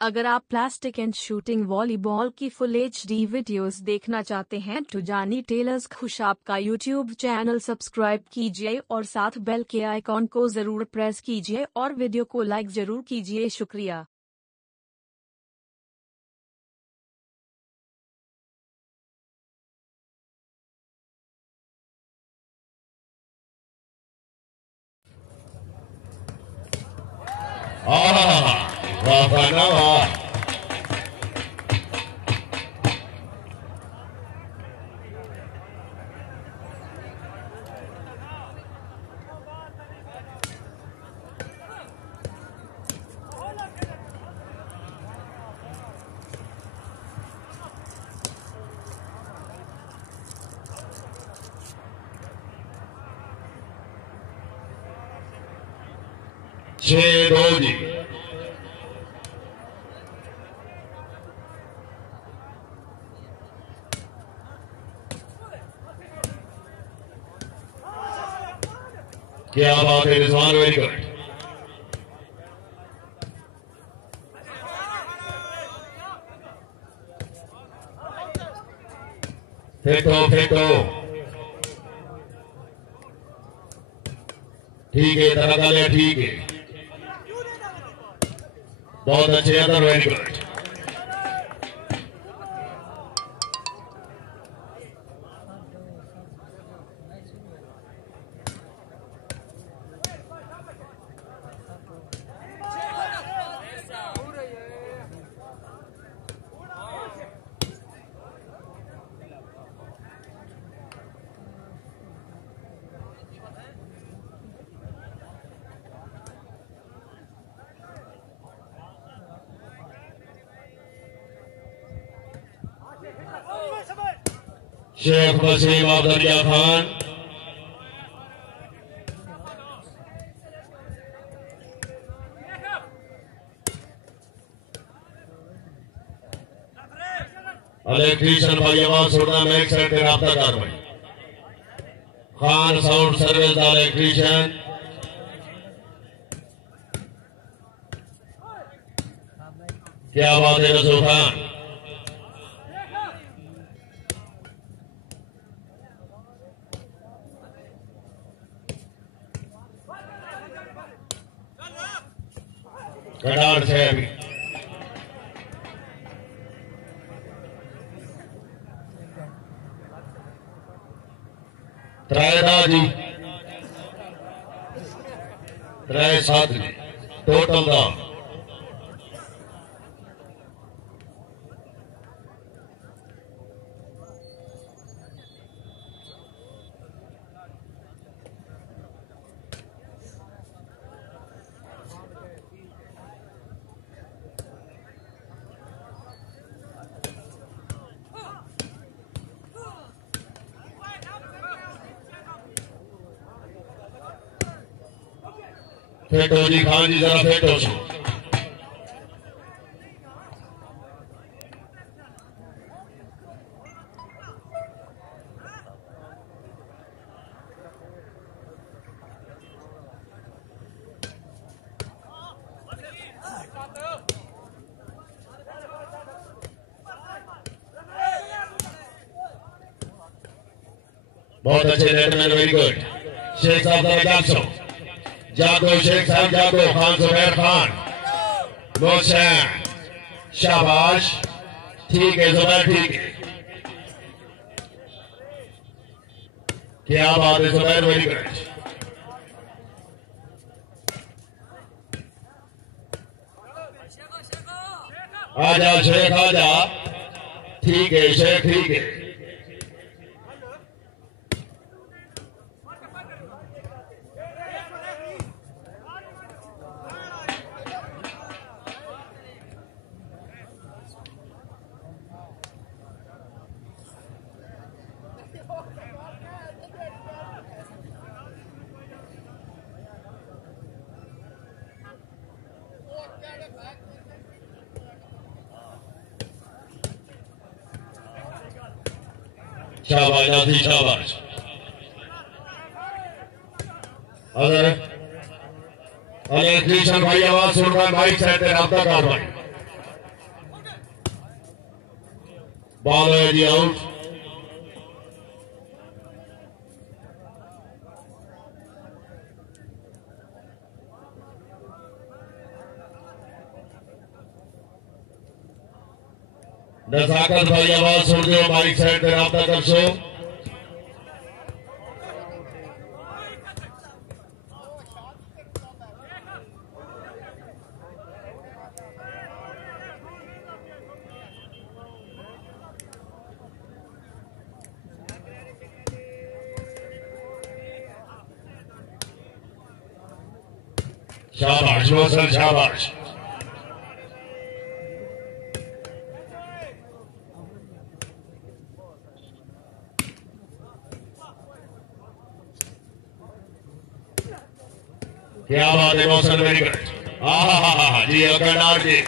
अगर आप plastic and shooting volleyball की फुल HD वीडियोस देखना चाहते हैं तो जानी टेलर्स खुशाब का YouTube चैनल सब्सक्राइब कीजिए और साथ बेल के आइकॉन को जरूर प्रेस कीजिए और वीडियो को लाइक जरूर कीजिए। शुक्रिया। छह दो जी। क्या बात है रिजवान, वेरी गुड। फेंको फेंको, ठीक है, तरह का ठीक है, बहुत अच्छे अंदर, very good. Sheikh Wasim Abdullah Khan, electrician भाई आवाज छोड़ना, मैं एक साइड पे राब्ता कर भाई। Khan sound service the electrician, क्या बात है रसूल खान। कनाड से अभी त्रैदा जी, त्रै सात जी टोटल का। फेटो जी खान जी, जरा फेटो से। बहुत अच्छे नेटमैन, वेरी गुड। शेख साहब जरा जागो, शेख साहब जागो। खान जुबैर खान, मोहसिन, शाबाश, ठीक है जुबैर, ठीक है, क्या बात है जुबैर, वेरी गुड। आजा शेख आजा, ठीक है शेख, ठीक है। शाबाश नाजी, शाबाश। अगर इलेक्ट्रीशियन भाई आवाज सुन रहा है, माइक सेट पे राब्ता कर भाई। Ball है जी आउट। नजाकत भाई आवाज सुन दो, माइक साइड पे राब्ता कर सो। शाबाश रोशन, शाबाश। क्या बात है रोशन, वेरी गुड। हाँ जी अकड़ार जी।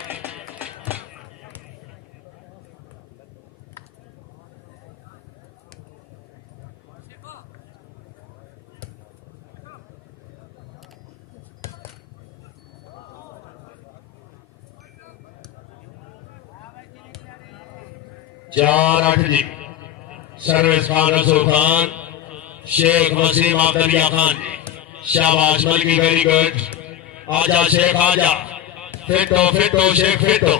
चार आठ जी। सर्विस खान, रसूल खान, शेख वसीम, अब्दुल्ला खान जी। शाबाश मलकी, वेरी गुड। आजा शेख आजा, फिट हो शेख, फिट हो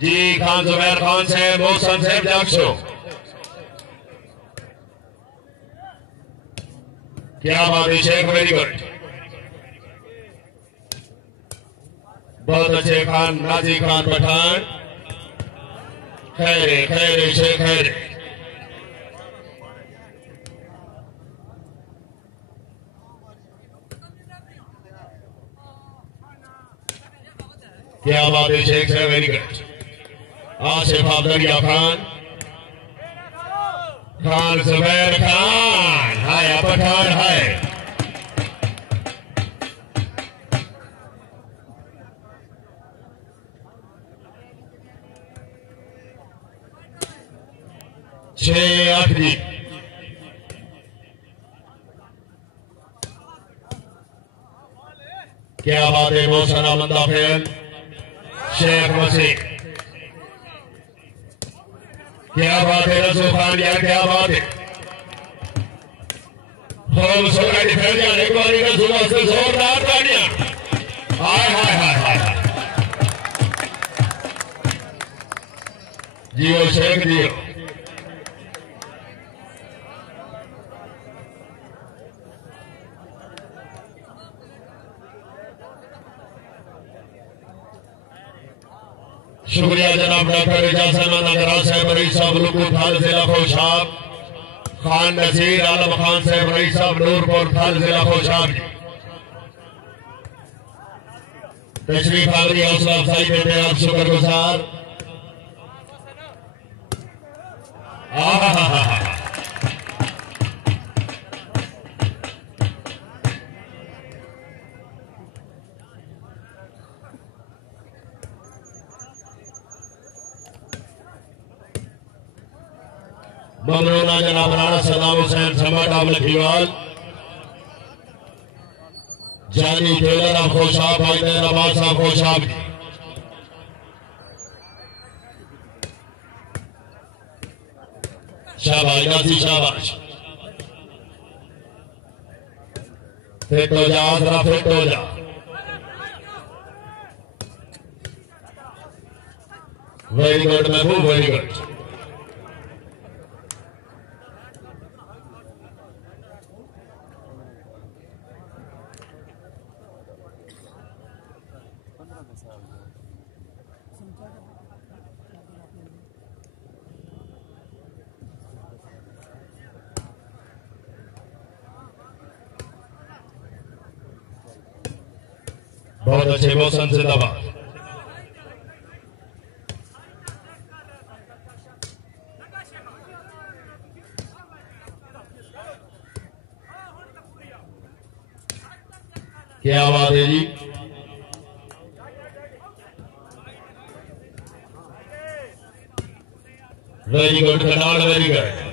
जी। खान जुबैर खान से मोहसन से जागसो। क्या बात है शेख, वेरी गुड। बहुत अच्छे खान, नाजी खान पठान। खैरे खैरे शेख, खैरे। क्या बात है शेख से, वेरी गुड। आसिफ अब्दुल्ला खान, खान जुबैर खान, हाय पठान है। छह आठ जी। क्या बात है मोहसन मंदा फेल, शेख वसीम। क्या बात है रसूल खान यार, क्या बात है। होम सोना डिफेंस जाने को वाली का सुबह से जोरदार तालियां। हाय हाय हाय हाय जियो शेख जियो। शुक्रिया जनाब डॉक्टर एजाज नगरा साहब, रईस साहब लुकू थाल जिला खुशाब, खान नसीर आलम खान साहब, रईस साहब नूरपुर थाल जिला खुशाब जी। तशरीफ आवरी, हौसला अफजाई देते आप शुक्रगुजार। ममनूना जनाब राणा सदाम हुसैन सम्राट लखीवाल, जानी टेलर ऑफ खुशाब, भाई नवाज साहब खुशाब। शाबाश नाजी, शाबाश। फिट हो जा आसरा, फिट हो जा। वेरी गुड महबूब, वेरी गुड। बहुत अच्छे मौसम जिंदाबाद। क्या बात है जी। वेरी गुड कनाल, वेरी गुड।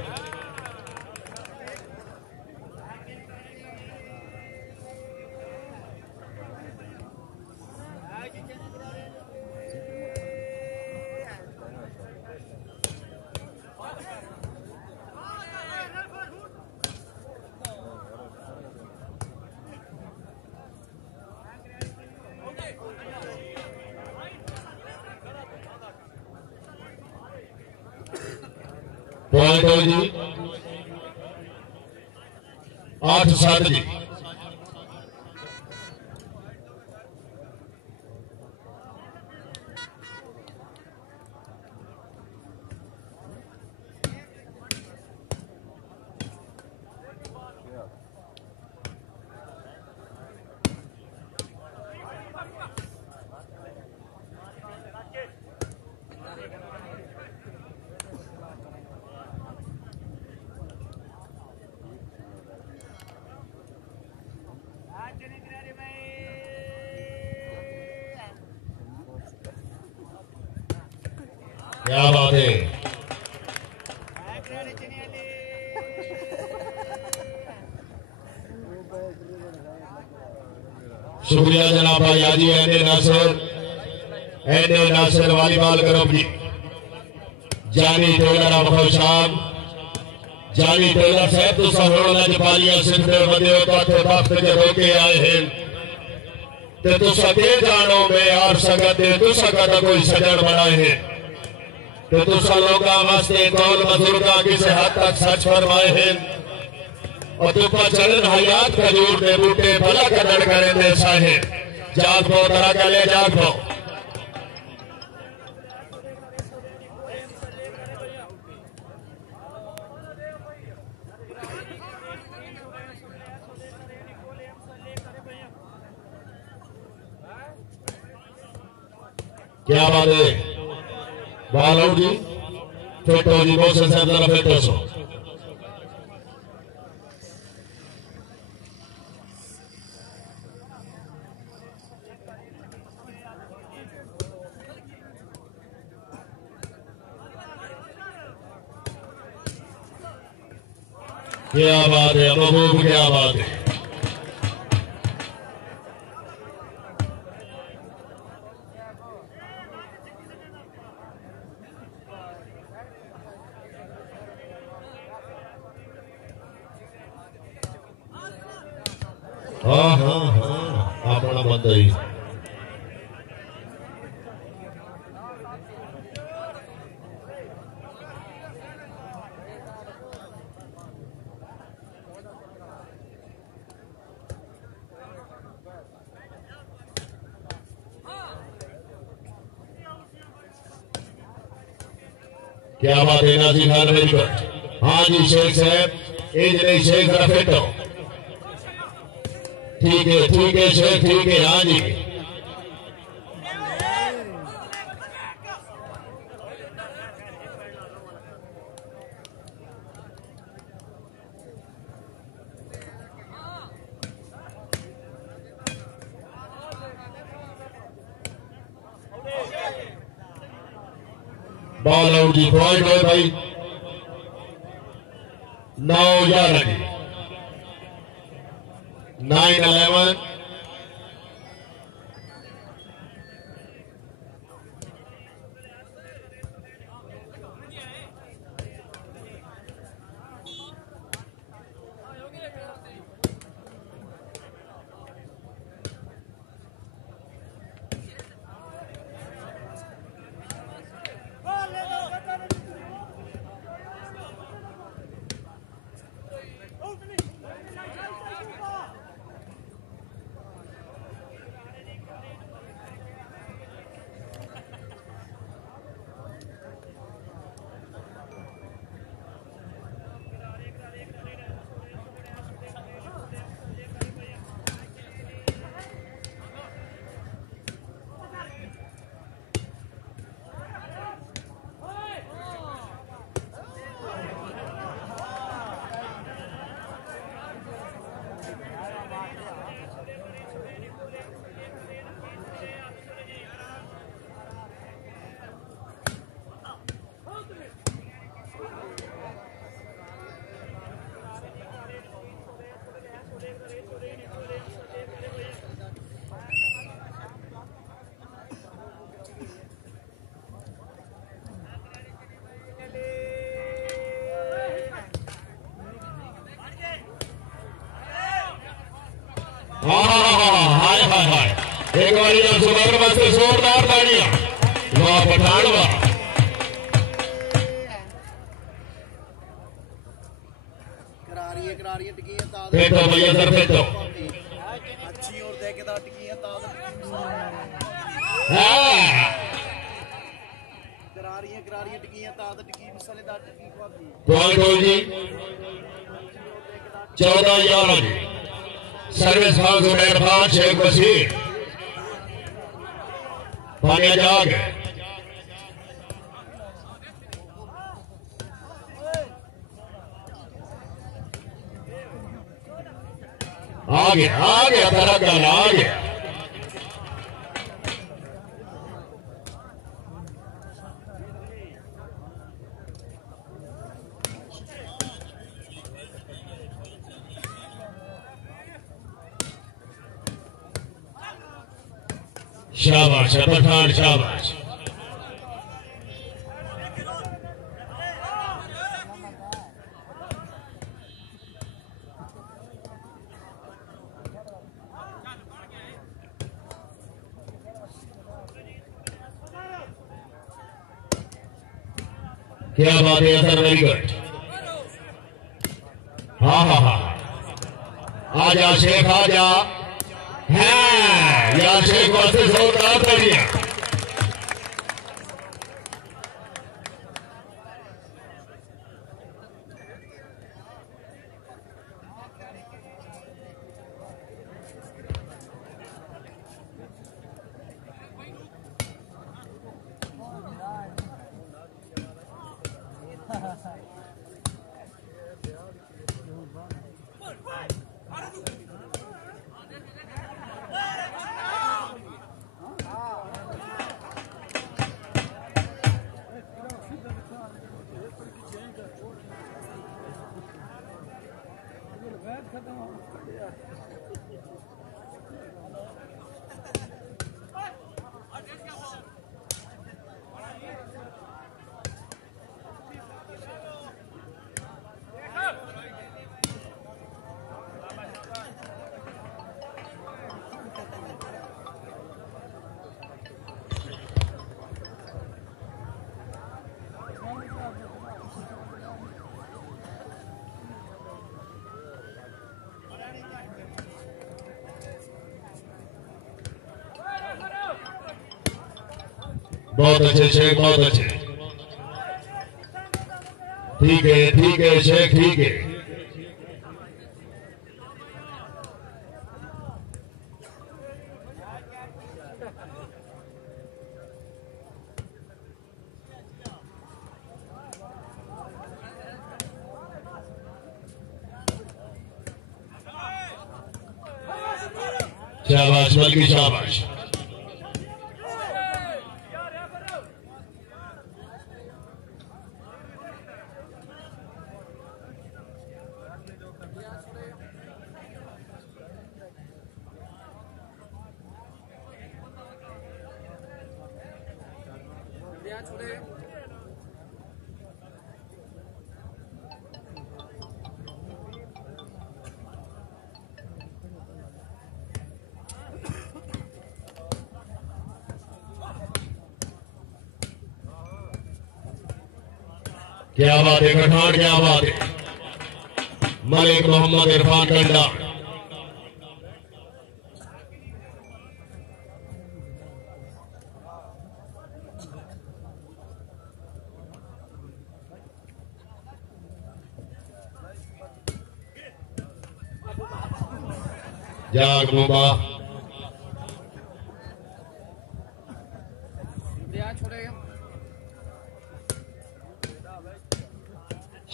पॉइंट हो जी 8-7 जी। क्या बात है, शुक्रिया जनाब भाई यादी एने नासिर वॉलीबॉल ग्रुप जी। जानी टेलर अब खुशाब जानी टेलर साहब तुसा होना जपालियां सिंध दे वदे हो तो वक्त जे रोके आए हैं ते तुसा के जानो में और संगत दे तुसा का कोई सजन बनाए हैं तो तुसा लोगा वास्ते कौल बुजुर्गा किसी हद तक सच फरमाए हैं और तुपा चलन हयात खजूर दे बूटे भला कदर करे दे साहे जाग पो तरा गले जाग पो। क्या बात है, बॉल आउट जी। फिट हो जी, मोशन से जरा फिट हो सो। क्या बात है महबूब, क्या बात है। हाँ हाँ हाँ अपना बंदा ही। क्या बात है नाजी खान, वेरी गुड। हाँ जी शेख साहब, एज नहीं शेख जरा फिट हो। ठीक है शेख, ठीक है। हाँ जी बॉल आउट जी। पॉइंट है भाई 9-11 जी, 9-11। हाय हाय हाय, एक बारी जबरदस्त जोरदार तालियां। वाह पठान वाह। फेटो भैया सर फेटो पॉइंट हो जी 14-11 जी सर्विस खान जुबैर खान शेख वसीम पानिया जाग आ गया तेरा गल आ गया शाबाश पठान शाबाश क्या बात है सर वेरी गुड हाँ आजा शेख आजा है यार शेख वास्ते जोरदार तालियां बहुत अच्छे शेख बहुत अच्छे ठीक है शेख ठीक है शाबाश बल्कि शाबाश क्या बात है पठान क्या बात है मलिक मोहम्मद इरफान कंडा जाग मुबा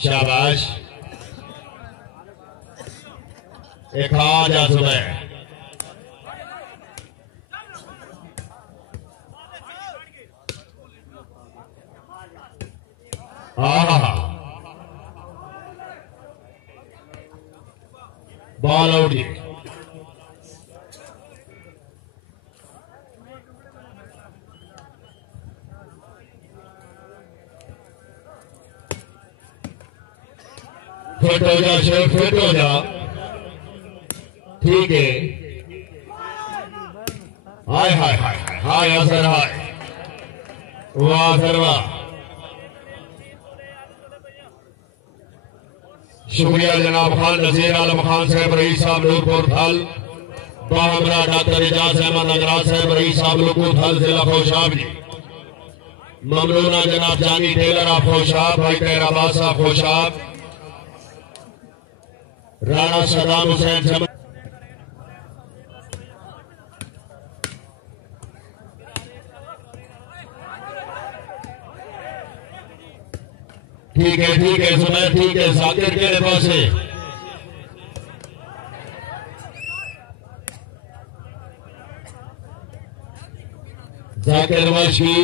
शाबाश एक आजा सुबह बॉल आउट जी फिट हो जा शेख फिट हो जा ठीक है हाय हाय हाय हाय असर हाय वाह असर वाह शुक्रिया जनाब खान नजीर आलम खान साहब रईस साहब नूरपुर थल बाहमरा डॉक्टर एजाज अहमद नगराज साहब रईस साहब नूरपुर थल जिला खुशाब जी ममनूना जनाब जानी टेलर ऑफ खुशाब भाई तेराबाद साहब खुशाब राणा सदाम हुसैन ठीक है जुबैर ठीक है जाकिर के पास है जाकिर वशी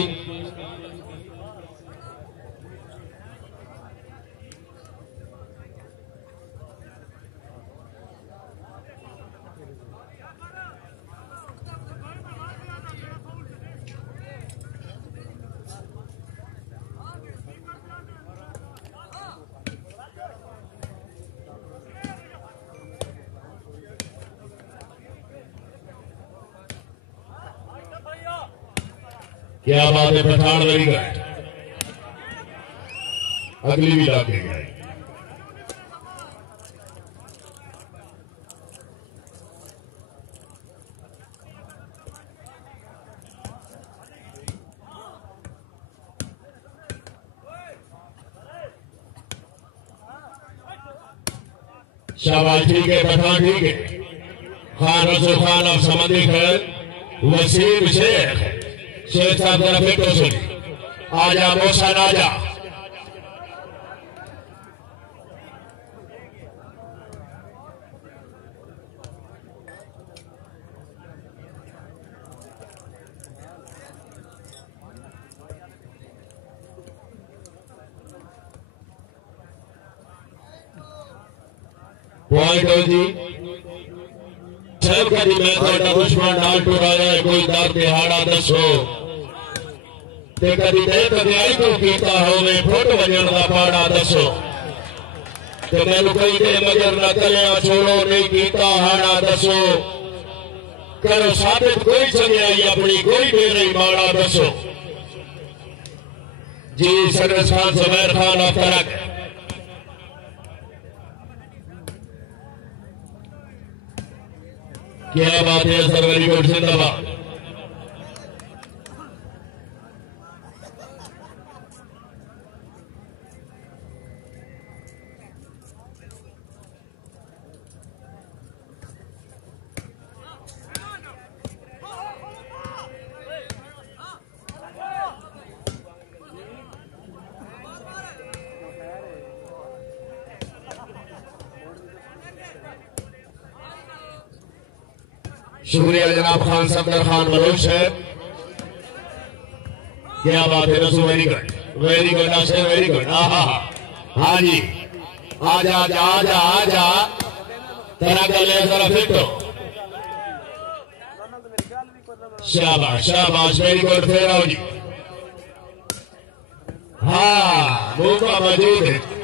क्या बात है पठान वेरी गुड अगली भी लाके गए शाबाश ठीक है पठान ठीक है खान रसूल खान आप समझे खैर वसीम शेख शेख साहब जरा फिर तो सुनी आजा मोहसन आजा पॉइंट हो जी कभी मैं थोड़ा दुश्मन डाल टुराया कोई दर दिहाड़ा दसो ते कभी देख दिहाड़ी को कीता होवे फुट वजन का पाड़ा दसो ते मैनू कोई दे मगर न करिया छोड़ो नहीं कीता हाड़ा दसो करो साबित कोई चंगियाई अपनी कोई मेरी माड़ा दसो जी सरस खान जुबैर खान आप तरक क्या बात है सर वेरी गुड जिंदाबाद शुक्रिया जनाब खान सफदर खान बलोच है क्या बात है Rasool very good Nasir very good हाँ जी आजा आजा आजा आजा तेरा गले जरा फिट हो शाबाश वेरी गुड फिर आओ जी हाँ मौका मौजूद है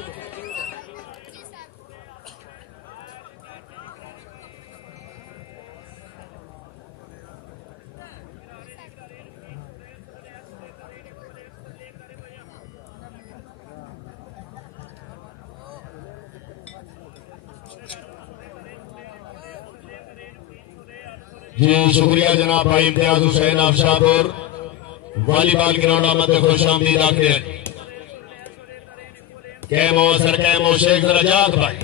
जी शुक्रिया जनाब भाई इम्तियाज हुसैन आप शाहपुर वॉलीबॉल ग्राउंड में खुश आमदीद आखिर कैमो सर कैमो शेख रजाक भाई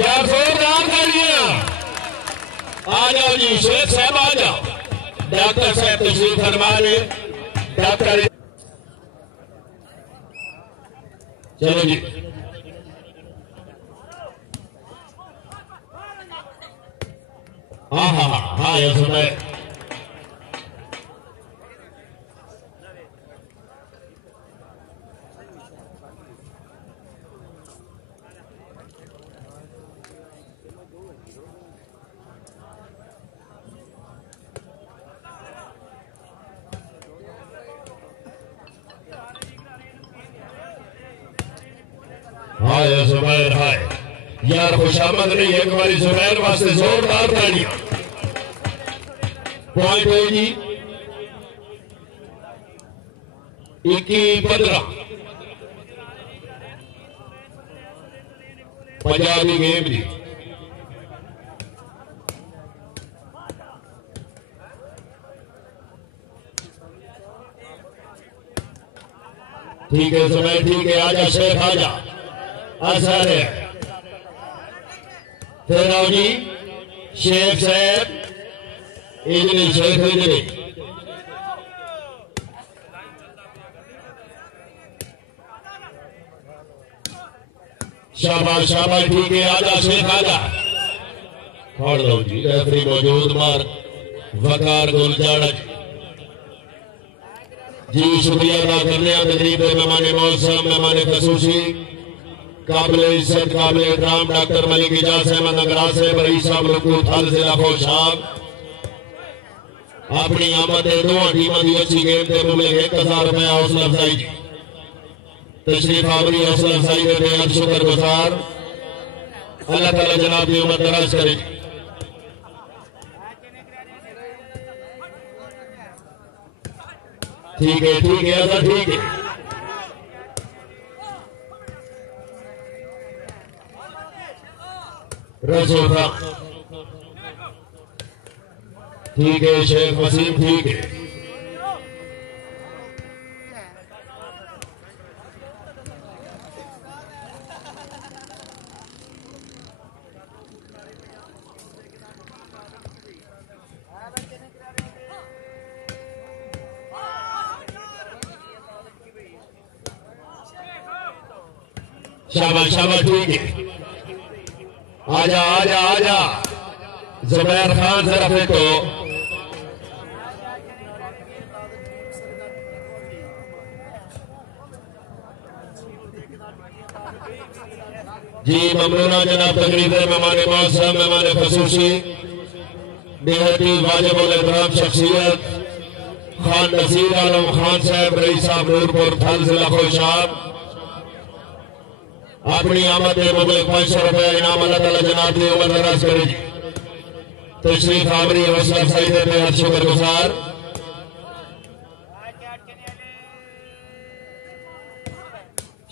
यार जोरदार करिए आ जाओ जी शेख साहब आ जाओ डॉक्टर साहब तशरीफ फरमा रहे डॉक्टर चलो जी हाँ ये सुनाए हाँ ये जुबैर है यार खुशामद नहीं एक बारी जुबैर वास्ते जोरदार तालियां पॉइंट हो जी 21-15 पंजाबी गेम जी ठीक है समय ठीक है आजा शेख आजा असर है फिर आओ जी शेख साहब इजली शेख इजली शाबाश शाबाश ठीक है आजा शेख आजा छोड़ दो जी रेफरी मौजूद मार वकार गुलजार जी शुक्रिया अदा करने तकरीब मेहमान मौसम मेहमान खसूसी काबिल इज्जत काबिल इकराम डॉक्टर मलिक इजाज अहमद नगरा साहब रईस साहब लुकू थल जिला खुशाब अपनी आमद दोवां टीमां दी अच्छी गेम ते मुल्क 1000 रुपया हौसला अफजाई जी तशरीफ आवरी हौसला अफजाई दे बेहद शुक्रगुजार अल्लाह ताला जनाब दी उम्मत दराज करे ठीक है ठीक है रसूखा ठीक है शेख वसीम ठीक है शाबाश शाबाश ठीक है आजा आजा आजा जुबैर खान जरा फेंको जी ममनूना जनाब तकरीब मेहमान मौसम मेहमान खसूसी बेहद वाजिब उल इकराम शख्सियत खान नसीर आलम खान साहब रईस साहब नूरपुर थल जिला खुशाब अपनी आमद मुबलिक 500 रुपया इनाम अल्लाह ताला जनाब की उम्र दराज करे जी तशरीफ आवरी हौसला अफजाई दे बेहद शुक्रगुजार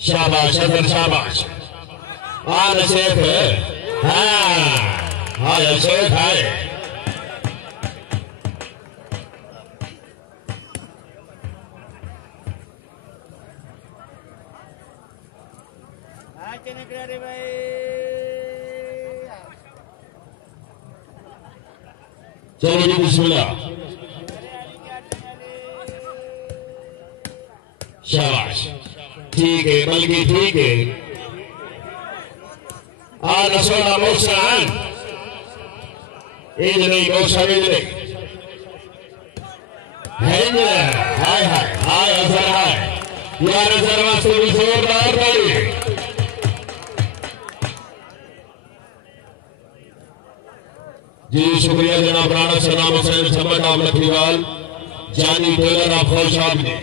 शाबाश अजर शाबाश आला शेख आया शेख आए चलो जी बिस्मिल्लाह शाबाश ठीक है बल्कि ठीक है सोना मोहसन इजली मोहसन इजली हाय हाय हाय असर हाय यार असर वास्ते भी जोरदार ताली जी शुक्रिया जनाब राणा सलाम हुसैन समद आप लखीवाल जानी टेलर आप खुशाब ने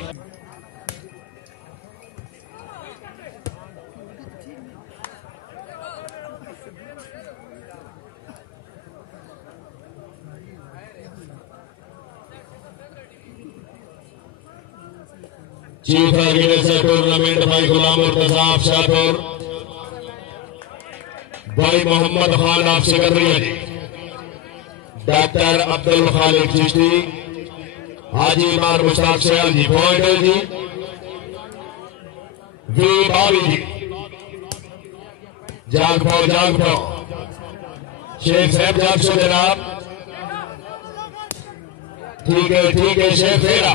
चीफ ऑर्गेनाइजर टूर्नामेंट भाई गुलाम मुर्तजा शाहपुर भाई मोहम्मद खान आपसे कर रही है डॉक्टर अब्दुल खालिक चिश्ती हाजी इमार मुश्ताक सयाल जी पॉइंट है जी वी बावी जी जाग पाओ शेख साहब जाग सो जनाब ठीक है शेख फेरा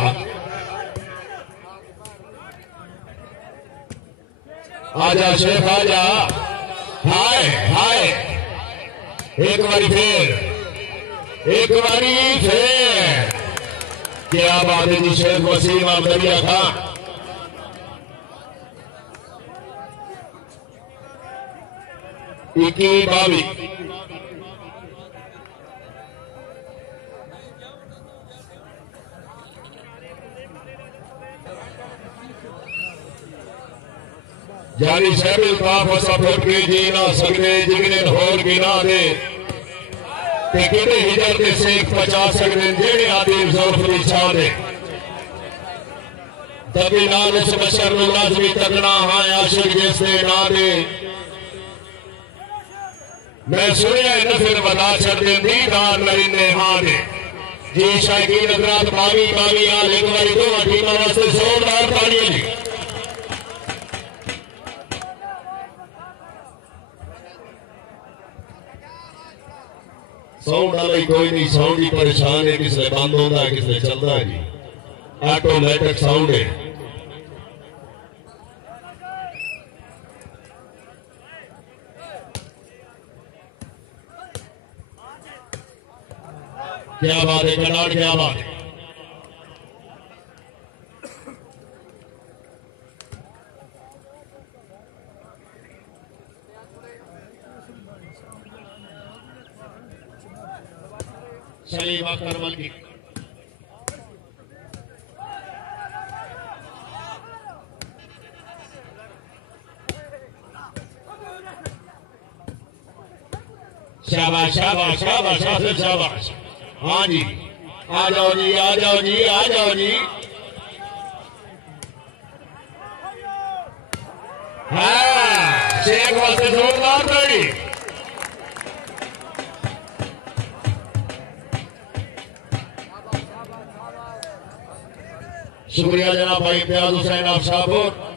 आजा शेख आजा हाय हाय एक बारी फिर क्या बात है जी शेख वसीम आप दरिया खान इक्की बावी जानी शहर काफ सफर के जीना सकते जिगने होर गिना दे किड़े हिजर के शेख 50 सकते जेड़े आदिम जोफरी छा दे दबी नाल इस बशर नु लाजमी तगना हां आशिक जिसने ना दे मैं सुनिया न फिर बता छड़े दीदार नरीने हां दे जी शायकी नजरात बावी बावी आ एक बारी दो टीम वास्ते जोरदार तालियां जी साउंड वाला कोई नहीं साउंड ही परेशान है किसने बंद होता है किसने चलता है जी ऑटोमेटिक साउंड है क्या बात है कनाड क्या बात है सलीम अख्तर मलकी शाबाश शाबाश शाबाश शाबाश शाबाश हाँ जी आ जाओ जी आ जाओ जी आ जाओ जी हाँ शेख वास्ते जोरदार ताड़ी शुक्रिया जनाब भाई इम्तियाज हुसैन आप शाहपुर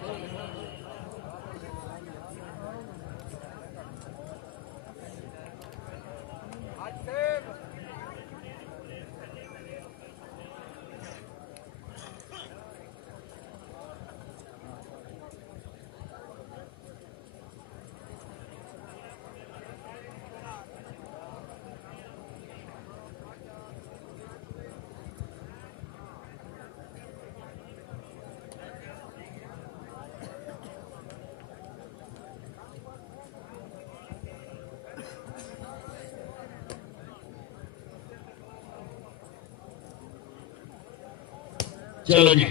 चलो जी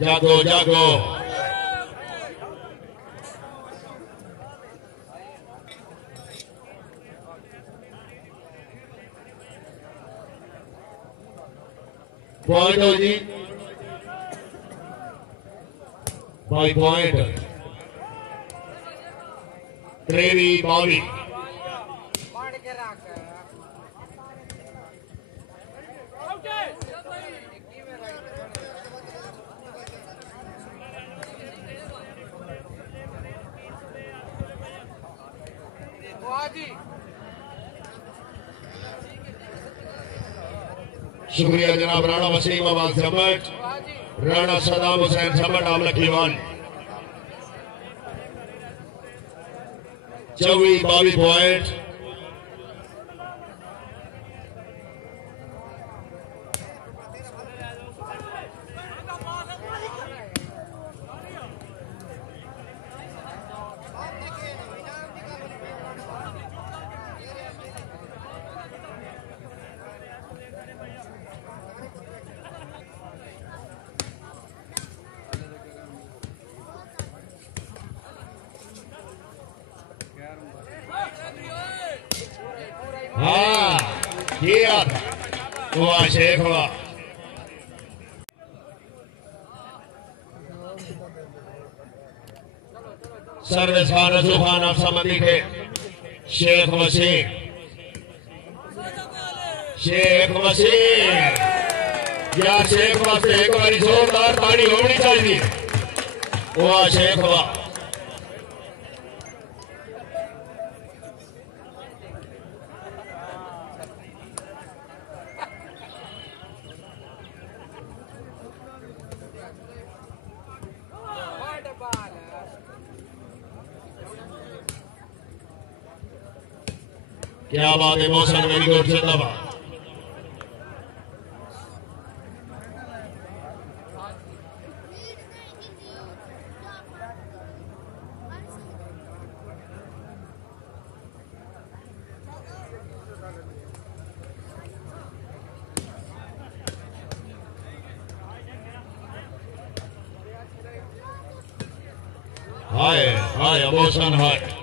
जागो जागो पॉइंट हो जी बाई पॉइंट त्रेवी बावी शुक्रिया जनाब राणा वसीम आवाज जमट राणा सदाम हुसैन जमट आम लखीवान 24-22 पॉइंट हाँ किया हुआ शेख हुआ सर्विस खान रजू खान आप समझी के शेख वसीम या शेख वास्ते एक बारी जोरदार ताड़ी होनी चाहिए हुआ शेख हुआ क्या बात है मौसम वेरी गुड जिंदाबाद हाय हाय मौसम हाय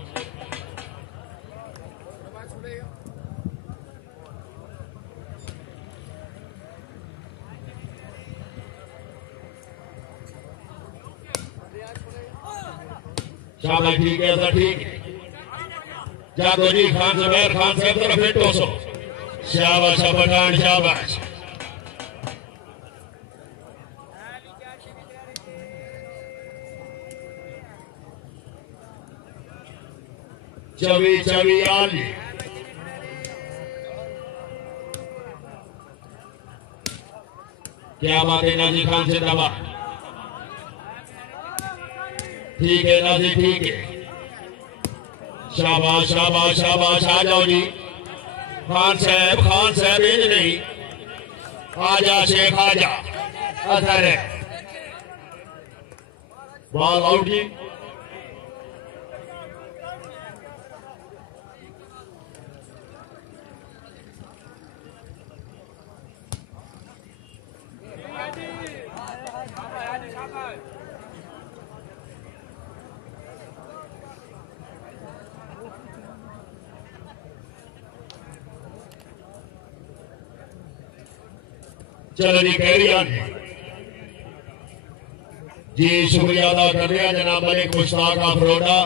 शाबाश ठीक है सर ठीक है जागो जी खान जुबैर खान साहब तरफ फिर 200 शाबाश पठान शाबाश चवी चवी आली क्या बात है नाजी खान से दबा ठीक है नाजी ठीक है शाबाश शाबाश शाबाश आ जाओ जी खान साहब इंज नहीं आजा शेख आजा अधर है बॉल आउट जी चलो जी कैरियन जी शुक्रिया अदा कर रहे हैं जनाब मलिक मुश्ताक अफरोडा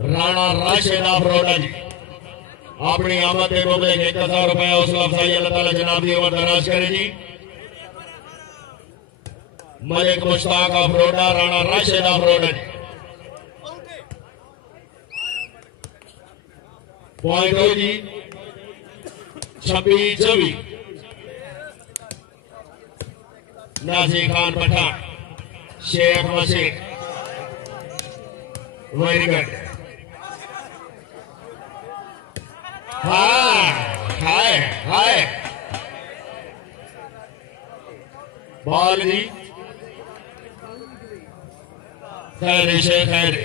राणा राशिद अफरोडा जी अपनी आमद के मुबले 1000 रुपए हौसला अफजाई अल्लाह ताला जनाब की उम्र दराज करे जी मलिक मुश्ताक अफरोडा राणा राशिद अफरोडा जी पॉइंट हो जी 26-24 नाजी खान पठान शेख मसीह वेरी गुड हाय हाय बॉल जी खैर शेख खैर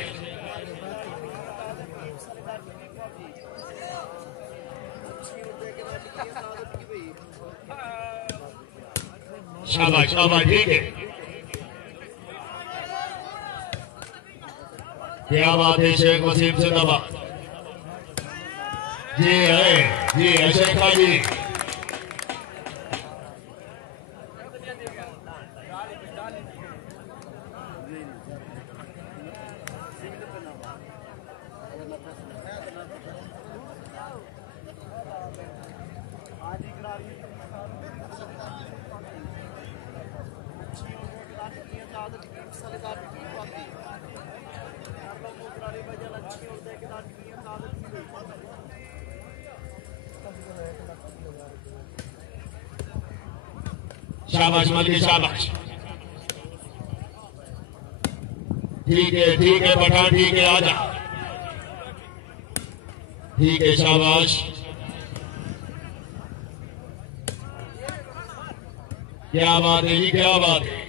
शाबाश शाबाश ठीक है क्या बात है शेख वसीम से दबा जी है शेखा जी शाबाश मलिक शाबाश ठीक है पठान ठीक है आजा ठीक है शाबाश क्या बात है जी क्या बात है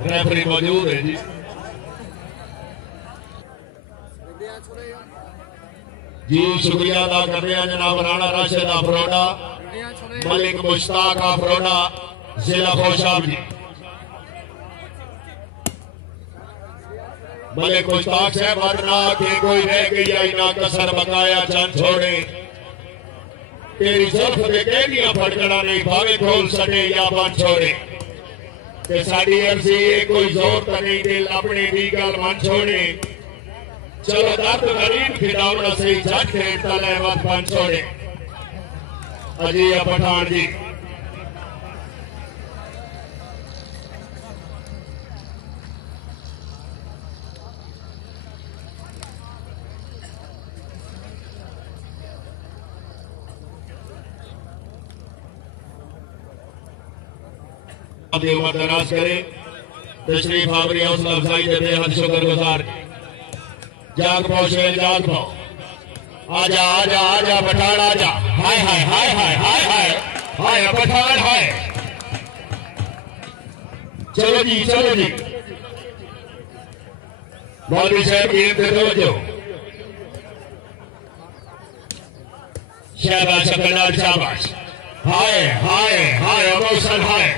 रेफरी मौजूद है जी शुक्रिया अदा कर रहे हैं जनाब राणा राशिद अफरोडा मलिक मुश्ताक अफरोडा जिला खुशाब जी मलिक मुश्ताक से वरना के कोई रह गया ना कसर बकाया चंद छोड़े तेरी जुल्फ दे कहनियां फटकड़ा नहीं भावे खोल सटे या बन छोड़े ते साड़ी अर्जी कोई जोर तो नहीं दिल अपने दी गल मन छोड़े चलो दर्द गरीब खिलावना से झट खेलता ले मत बन छोड़े अजीब पठान जी दराज करे तशरीफ आवरी हौसला अफजाई के बेहद शुक्रगुजार जाग पहुंचे जाग पाओ आजा आजा आजा पठान आजा हाय हाय हाय हाय हाय हाय हाय पठान हाय चलो जी मौलवी साहब गेम पे तवज्जो शाबाश कनाल शाबाश हाय हाय हाय अमोसन हाय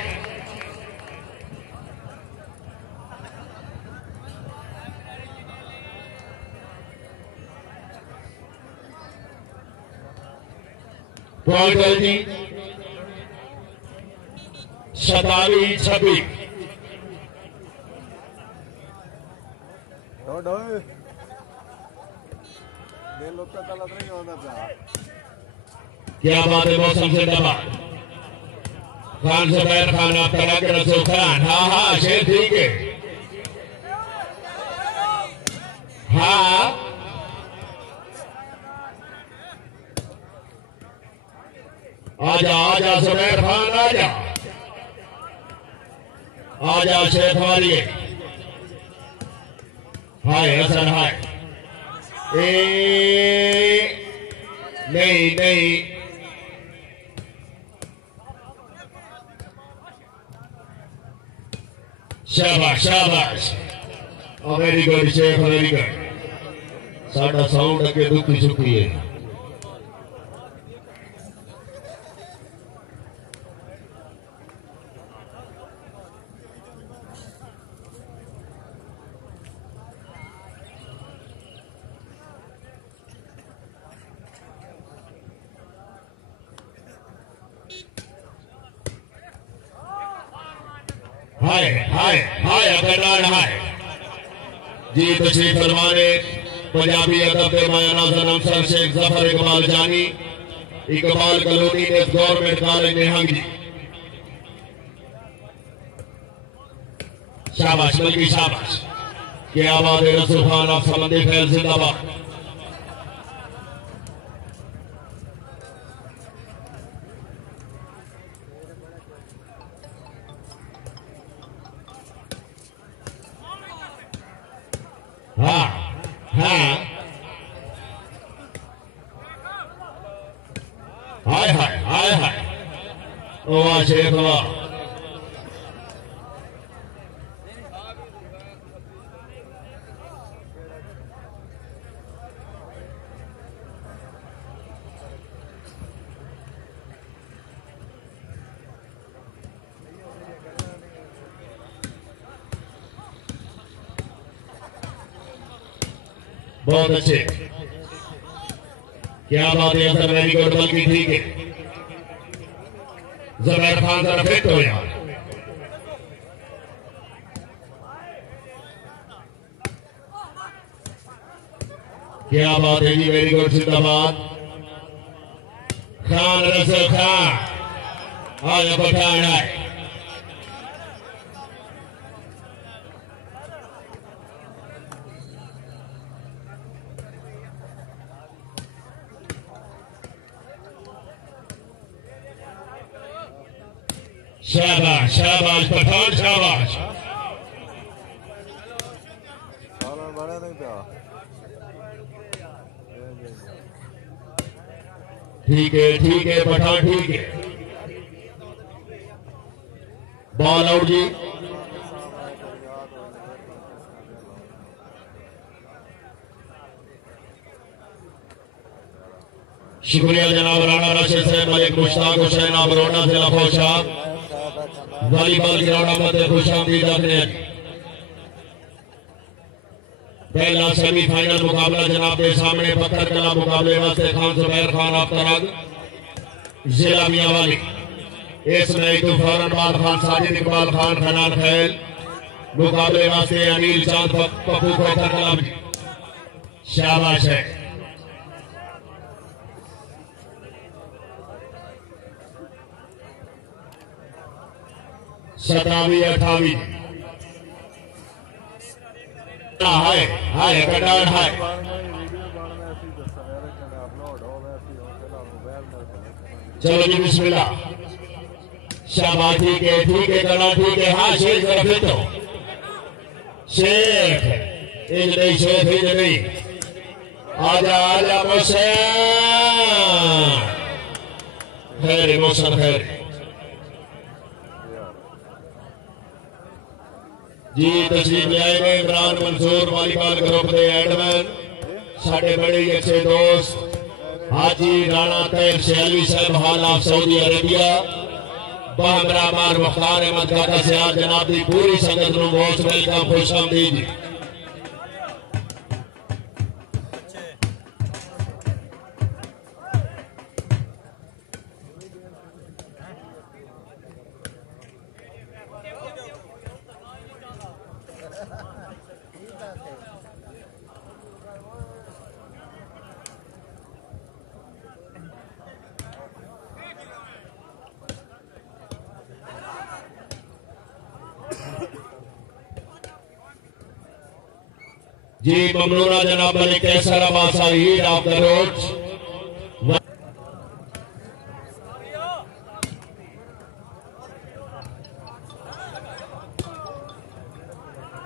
पॉइंट है जी 27-26। क्या बात है मौसम से दबा खान जुबैर खान आप तला के रसूल खान। हाँ हाँ शेर ठीक है। हाँ आजा जुबैर खान आजा शेख मारिए। हाय हसन हाय। नहीं शाबाश very good Sheikh very good. साडा साउंड अगे दुखी सुखी है। हाय अकड़ान हाय जी तशरीफ फरमाने पंजाबी अदब के माया नाज़र अमसर शेख जफर इकबाल जानी इकबाल कॉलोनी ने गवर्नमेंट कॉलेज निहंग जी। शाबाश बल्कि शाबाश। क्या बात है रसूल खान आप समंदी फैल जिंदाबाद। हाँ हाय ओ वाह शेख वाह। बहुत अच्छे। क्या बात है सर वेरी गुड बल्कि ठीक है। ज़बीर खान जरा फिट हो यार। क्या बात है जी वेरी गुड जिंदाबाद। खान रसूल खान आया पठान आए। शाबाश पठान शाबाश। ठीक है पठान ठीक है। बॉल आउट जी। शुक्रिया जनाब राणा रशीद साहब मलिक मुश्ताक हुसैन बरोड़ा जिला खुशाब वॉलीबॉल ग्राउंड में खुशामदीद अपने पहला सेमीफाइनल मुकाबला जनाब के सामने पत्थर कला मुकाबले वास्ते खान जुबैर खान अफ्तराग जिला मियांवाली। इस मैच को फौरन बाद खान साजिद इकबाल खान खनान खैल मुकाबले वास्ते अनिल चांद पप्पू पत्थर कला। शाबाश है। सतावी 28 हाय कटार हाय। चलो जी बिस्मिल्लाह। शाबाश ठीक है करना ठीक है। हाँ शेख जरा फिर तो शेख इज नहीं शेख इज नहीं। आजा मौसम खैर मौसम खैर जी तशरीफ ले आए ने इमरान मंसूर वॉलीबॉल ग्रुप के एडमैन साढ़े बड़े अच्छे दोस्त हाजी राणा तैयब सियाली साहब हाल ऑफ सऊदी अरेबिया बहमरामार मुख्तार अहमद काका सियाल जनाब की पूरी संगत को मोस्ट वेलकम खुशामदीद जी। जी ममनूना जनाब मलिक कैसर अबासाइद ऑफ द रोड।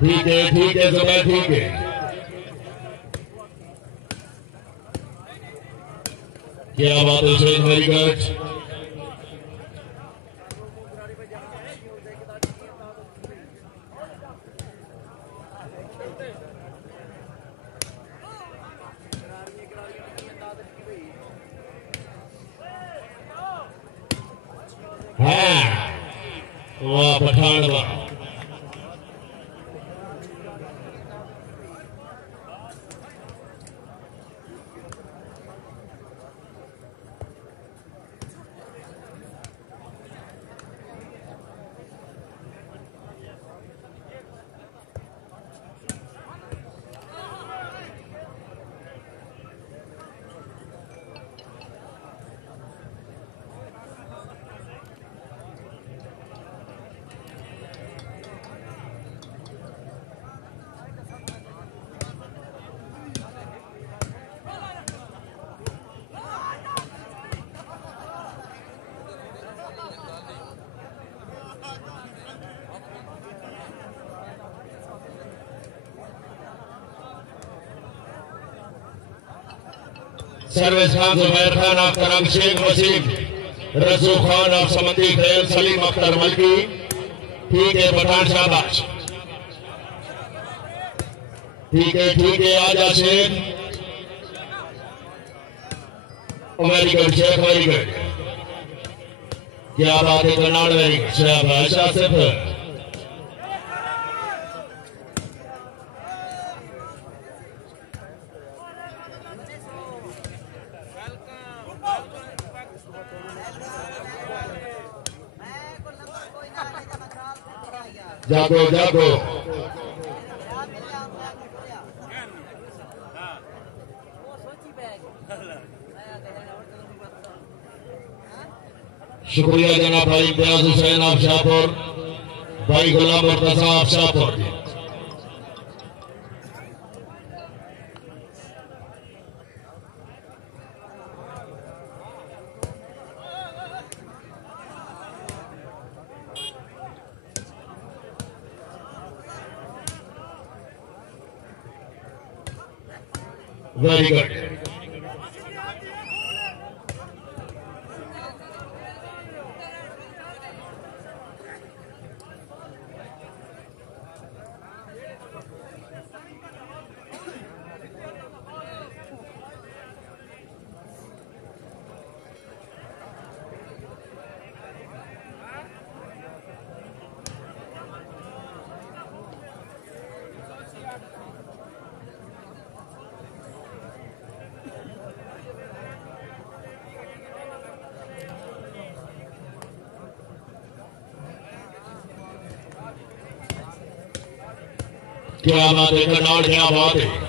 ठीक है जुबैर ठीक है। क्या बात है शेख, वेरी गुड। हाँ वाह पठान वाह। सर्विस खान जुबैर खान ऑफ तरंग शेख वसीम रसू खान ऑफ समंदी खेल सलीम अख्तर मलकी। ठीक है पठान शाबाश। ठीक है आजा Sheikh. Very good Sheikh very good. क्या बात है कनाड़ वेरी गुड शाबाश आसिफ। जागो जागो। शुक्रिया जनाब भाई इम्तियाज हुसैन ऑफ शाहपुर, भाई Ghulam Murtaza of Shahpur. Very good. क्या बात है कनाड़, क्या बात है।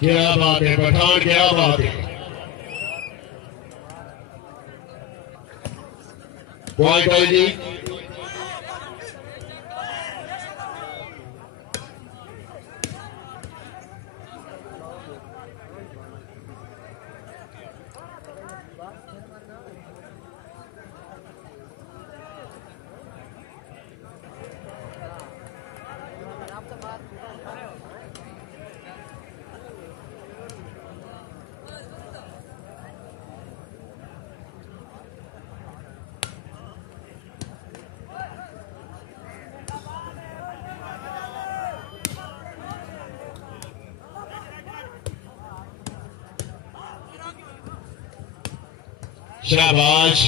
क्या बात है पठान, क्या बात है। पॉइंट है जी। शाबाश।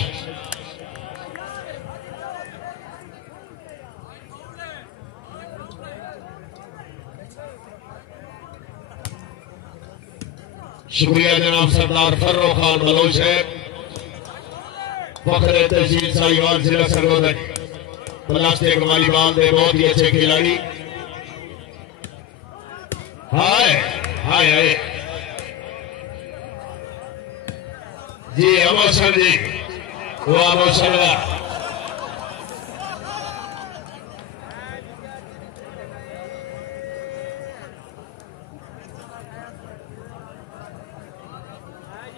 शुक्रिया जनाब सरदार फर्रो खान बलोच है, फखरे तहसील साहिवाल जिला सरगोदा प्लास्टिक वॉलीबॉल के बहुत ही अच्छे खिलाड़ी। हाय हाय हाय जी अमोशन जी, वो अमोशन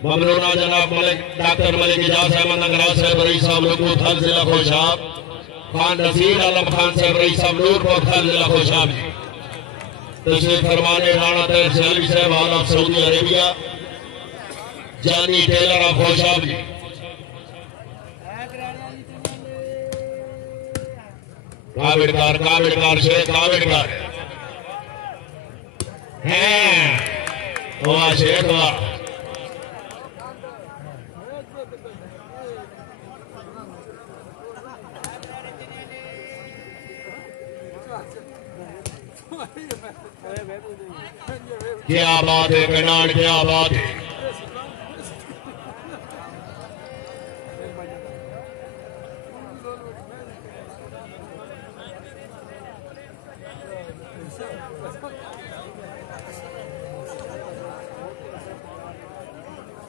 ममनूना जनाब मलिक डॉक्टर मलिक इजाज अहमद नगरा साहब रईस साहब लोगों थाल जिला खुशाब, खान नसीर आलम खान साहब रईस साहब नूरपुर थाल जिला खुशाब जी तशरीफ फरमाने राणा तैर सियाली साहब आल ऑफ सऊदी अरेबिया, जानी टेलर ऑफ खुशाब जी। कावेडकार शेख कावेडकार हैं वाह शेख वाह। क्या बात है कनाड, क्या बात है।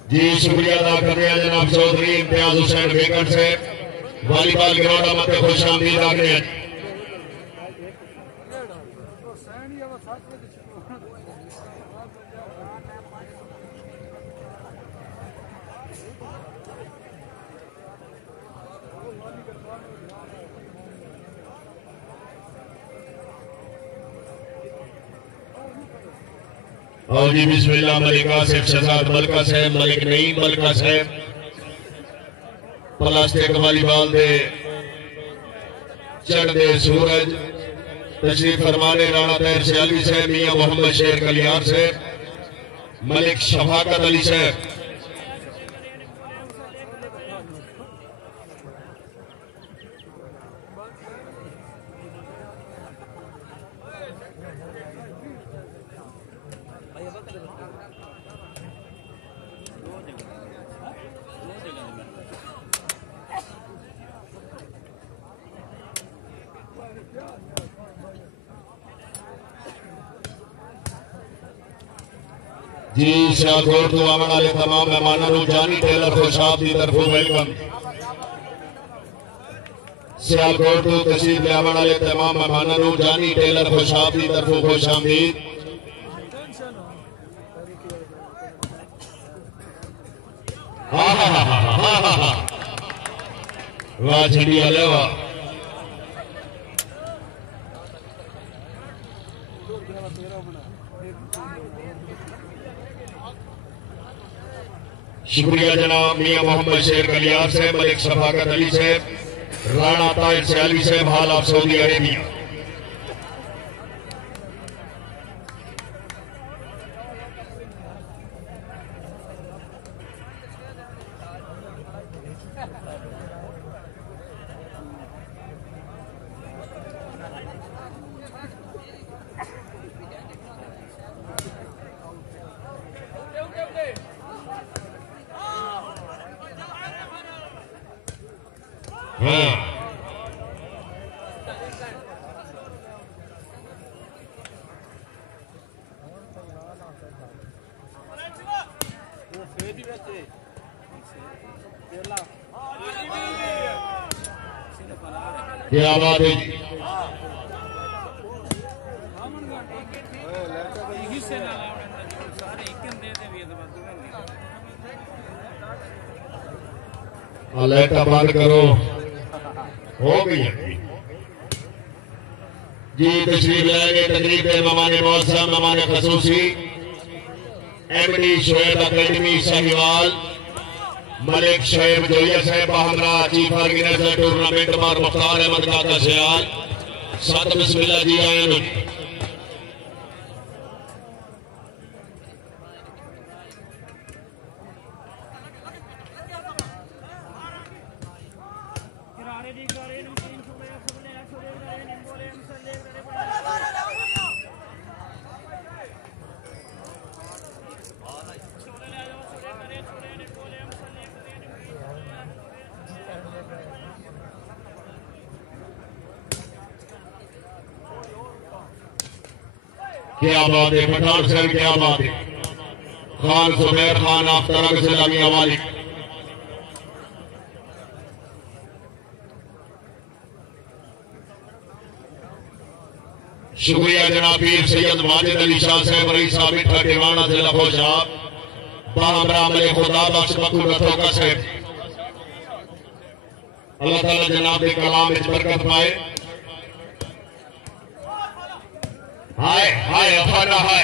जी शुक्रिया अदा करते हैं जनाब चौधरी इम्तियाज हुसैन बेकर से वॉलीबॉल ग्राउंड मत खुश आमदीद आगे हैं। और जी बिस्मिल्लाह मलिक आसिफ शहजाद मलका साहब, मलिक नईम मलका साहब प्लास्टिक वॉलीबॉल दे चढ़दे सूरज तशरीफ फरमाने राणा तैर सियाली साहब, मियां मोहम्मद शेर कलियार साहब, मलिक शफाकत अली साहब। जी सियालकोट तो आने वाले तमाम मेहमानों को जानी टेलर खुशाब की तरफ वेलकम। सियालकोट तो तशरीफ ले आने वाले तमाम मेहमानों को जानी टेलर खुशाब की तरफ खुश आमदीद। वाह झंडी वाले वाह। शुक्रिया जनाब मियां मोहम्मद शेर कलियार साहब, मलिक शफाकत अली साहब, राणा ताहिर सियाली साहब हाल ऑफ सऊदी अरेबिया। क्या बात है जी। लाइटा बंद करो हो गई जी। तशरीफ लाएंगे तकरीब के मेहमान मौसम मेहमान खसूसी एमडी शोएब अकेडमी साहिवाल, मलिक शोएब जोया साहब बहादरा चीफ ऑर्गेनाइजर टूर्नामेंट पर मुख्तार अहमद काका सयाल साथ बिस्मिल्लाह जी आए। क्या बात है पठान साहब, क्या बात है। खान जुबैर खान आप तरह से लगी हवाली। शुक्रिया जनाब पीर सैयद माजिद अली शाह साहब रही साबित ठाटेवाना जिला खुशाब बामरा मले खुदा बख्श बकू रथो का साहब। अल्लाह ताला जनाब के कलाम में बरकत पाए। हाय हाय अफाना हाय।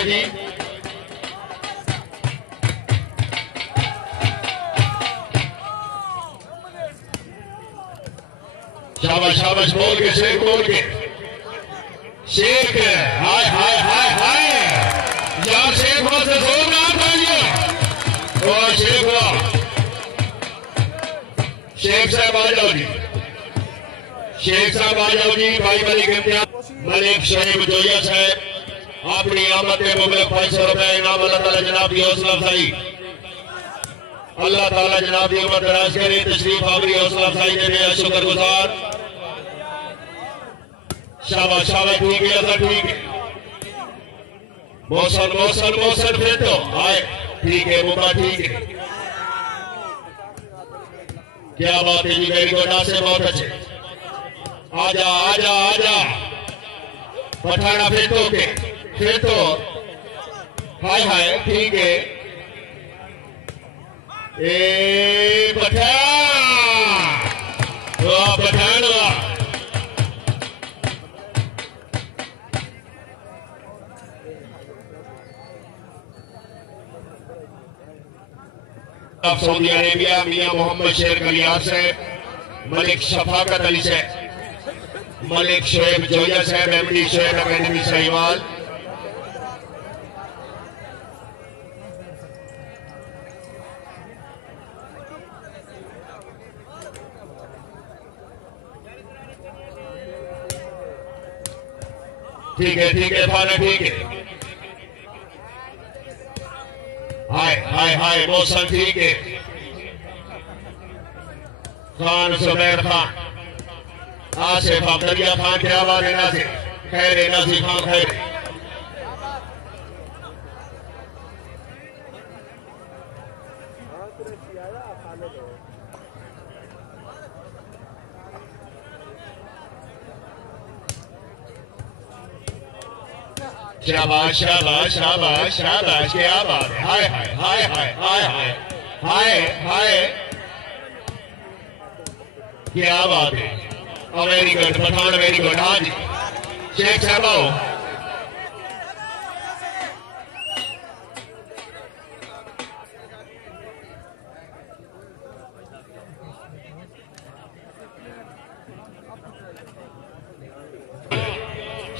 जी शाबाश शाबाश, बोल के शेख, बोल के शेख। हाय हाय हाय हाय यार, शेख वहां से जोर ना पाइए। वाह शेख, वाह शेख साहब आ जाओ जी, शेख साहब आ जाओ जी। भाई मलिक इम्तियाज मलिक शोएब जोया साहब अपनी आमद के मुबलक 500 रुपए इनाम। अल्लाह ताला जनाब की हौसला अफजाई, अल्लाह ताला जनाब की उम्र दराज करे। तशरीफ आवरी हौसला अफजाई देने शुक्र गुजार। शाबाश शाबाश, ठीक है अल्लाह, ठीक है। मौसम मौसम मौसम फिर तो आए, ठीक है मुबा, ठीक है। क्या बात है जी, मेरी गोडा से बहुत अच्छे। आजा आजा आजा पठाना, फिर तो के फिर तो हाय हाय, ठीक है। ए पठान, वाह पठान वाह। सऊदी अरेबिया मियां मोहम्मद शेर कलियार साहब, मलिक शफाकत अली साहब, मलिक शोएब जोया साहब, एमडी शोएब अकेडमी सहीवाल। ठीक है फाना, ठीक है। हाय हाय हाय मौसम, ठीक है। खान जुबैर खान आसिफ अब्दुल्ला खान, क्या बात है नासिर, खैर है नासिर खान, खैर है। शाबाश शाबाश शाबाश शाबाश, क्या बात है। हाय हाय हाय हाय हाय हाय हाय हाय, क्या बात है। Very good Pathan, very good. हाँ जी शेख साहब आओ।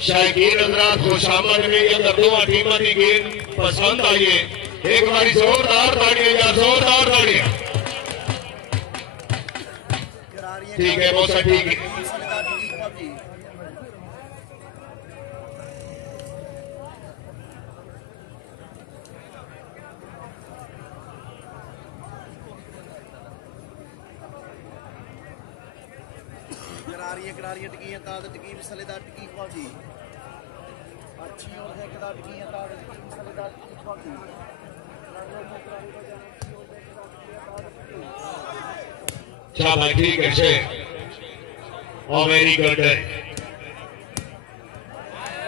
शायकीन हज़रात खुशामद में अगर दो टीम की गेंद पसंद आई है, एक बारी जोरदार ताड़ियां या जोरदार ताड़ियां। ठीक है मौसा, ठीक है। करारियां टिकियां ताद टिकी मसलेदार टिकी फौजी अच्छी और है कदा टिकियां ताद मसलेदार टिकी फौजी। शाबाश, ठीक है शेख, और वेरी गुड।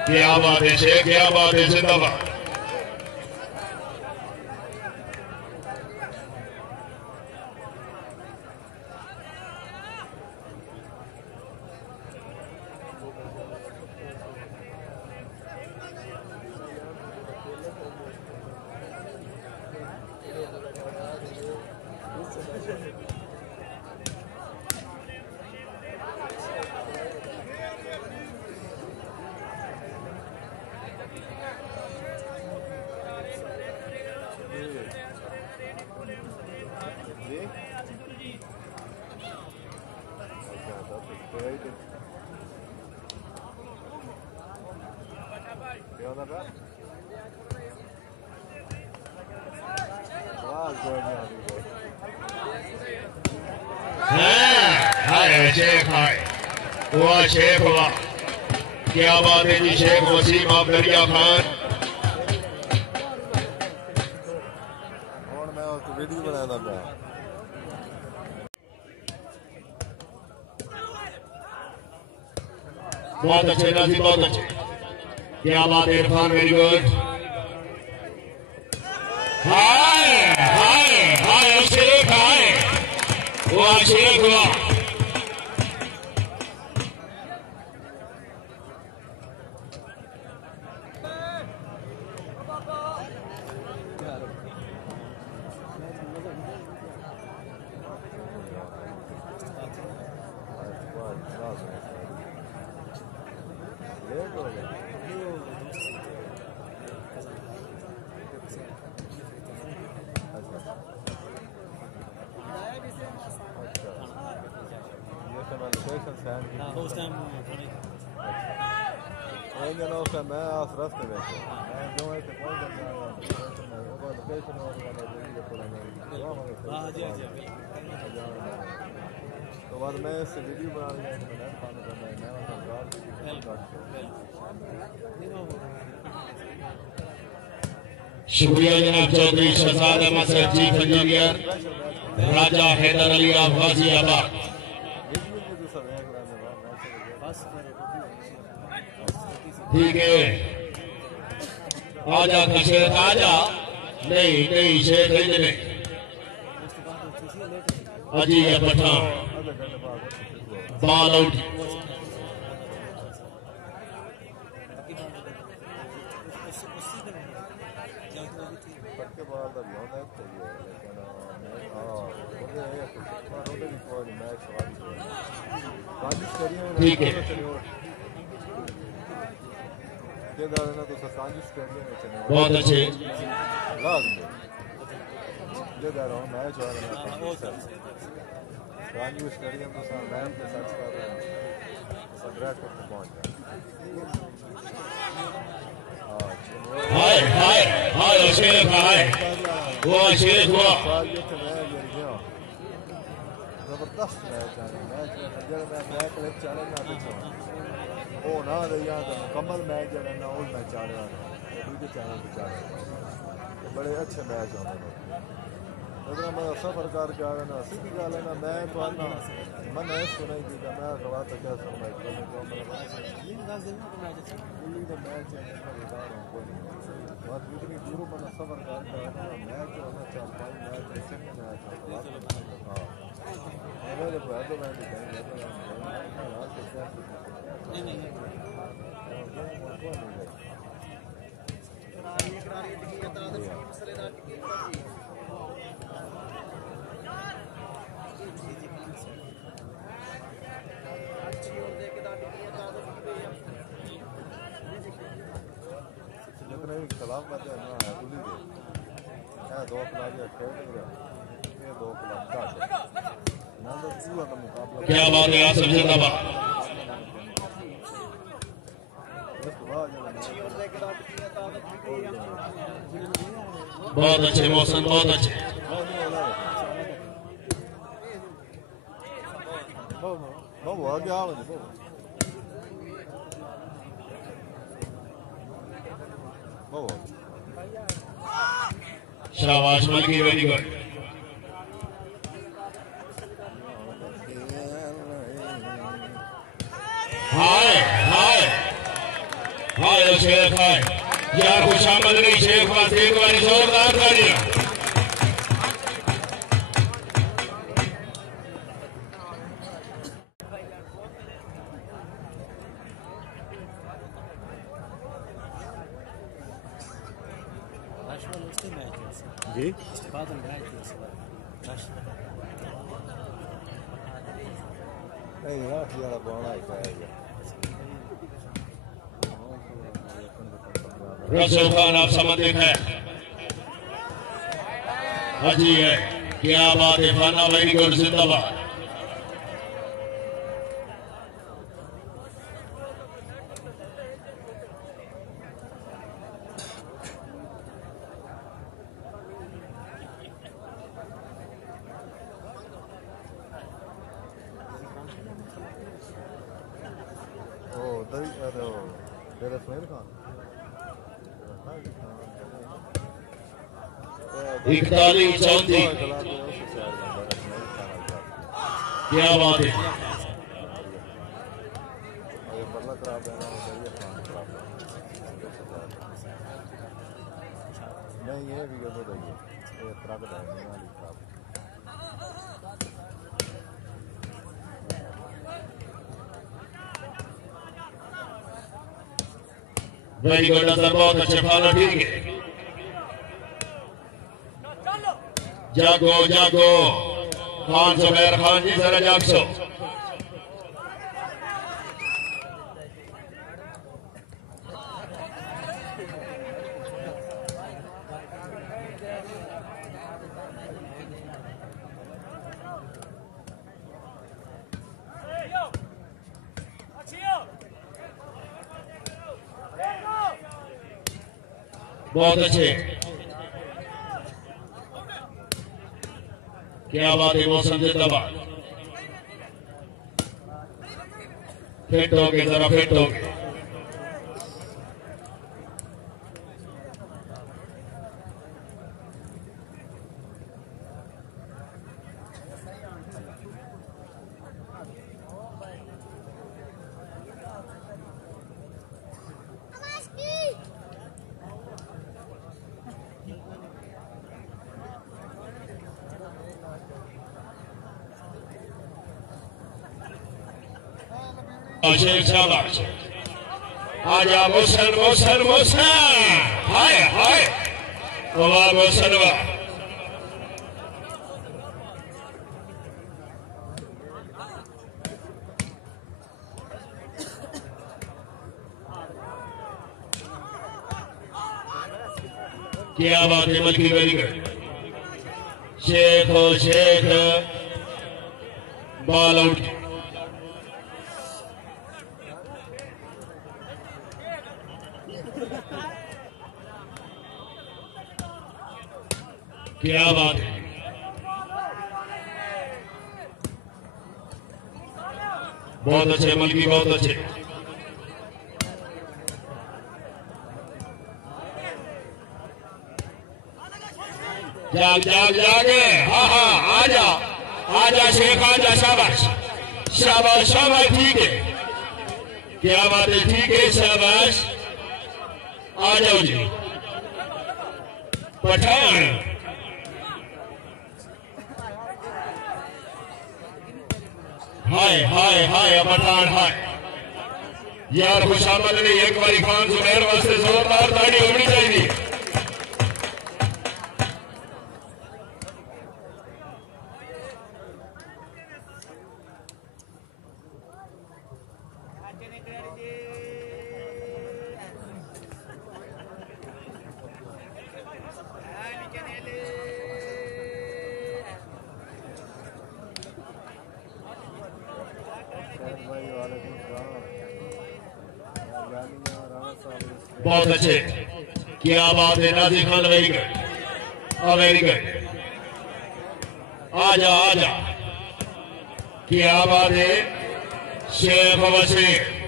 क्या बात है शेख, क्या बात है, जिंदाबाद। हाय शेख हाय हुआ शेख हुआ क्या बात है जी शेख वसीम आप दरिया खान और मैं तो वीडियो बनाना था बहुत अच्छे नाजी बहुत अच्छे क्या बात है इरफान वेरी गुड हाय हाय हाय शेख हाय हुआ शेख हुआ तो बाद मैं इस वीडियो बना लिया शुक्रिया जनाब Chaudhary Shahzad Ahmed sir chief engineer Raja Haider Ali of Ghaziabad ठीक है आजा शेख आजा नहीं नहीं शेख नहीं अजी है पठान बॉल आउट ठीक है बहुत अच्छे स्टेडियम तो मैम के साथ हाय हाय हाय शेख हाय हुआ शेख हुआ जबरदस्त मैच है मैच क्लिप चाले ना वो ना मुकम्मल मैच जो ना वो मैच चाल रहा है दूसरे चैनल पर चाल रहा बड़े अच्छे मैच होते हैं मैं सफर कर जा रहा ना सीधी गल है ना मैं तो ना मन इसको नहीं दी मैं गवा तो क्या समझ मैच बात इतनी दूर मन सफर कर मैच होना चल पाई मैच हाँ मेरे तो सलाम करते हैं ना है दो खिलाड़ी ये दो खिलाड़ी क्या बात है आसिफ जिंदाबाद बहुत अच्छे मौसम बहुत अच्छे आ गया शाबाश मलकी वेरी गुड हाय हाय हाय शेख हाय यार खुशाब नहीं शेख वास्ते एक बार जोरदार तालियां जी रसूल खान आप समझते हैं हाजी है क्या बात है खाना वेरी गुड जिंदाबाद इकतालीस 34 क्या बात है नहीं ये भी गलत है ये ट्रक है नहीं वाली खराब वेरी गुड नजर बहुत अच्छे फाला ठीक है जागो जागो खान जुबैर खान जी जरा जाग सो बहुत अच्छे क्या बात है मौसम जिंदाबाद फिट हो गए जरा फिट हो गए शेख शाबाश आजा मोसन मोसन मोसन हाय हाय वाह मोसन वाह क्या बात है मलकी very good Sheikh ball out क्या बात है बहुत अच्छे मलकी बहुत अच्छे जाग जाग जागे हाँ हाँ आजा आजा शेख आजा शाबाश शाबाश शाबाश ठीक है क्या बात है ठीक है शाबाश आ जाओ जी पठान हाय हाय हाय पठान हाय यार खुशाब ने एक बारी खान जुबैर वास्ते जोरदार ताड़ी होनी चाहिए बहुत अच्छे क्या बात है नाजिर खान वेरी गुड आजा आजा क्या बात है शेख वसीम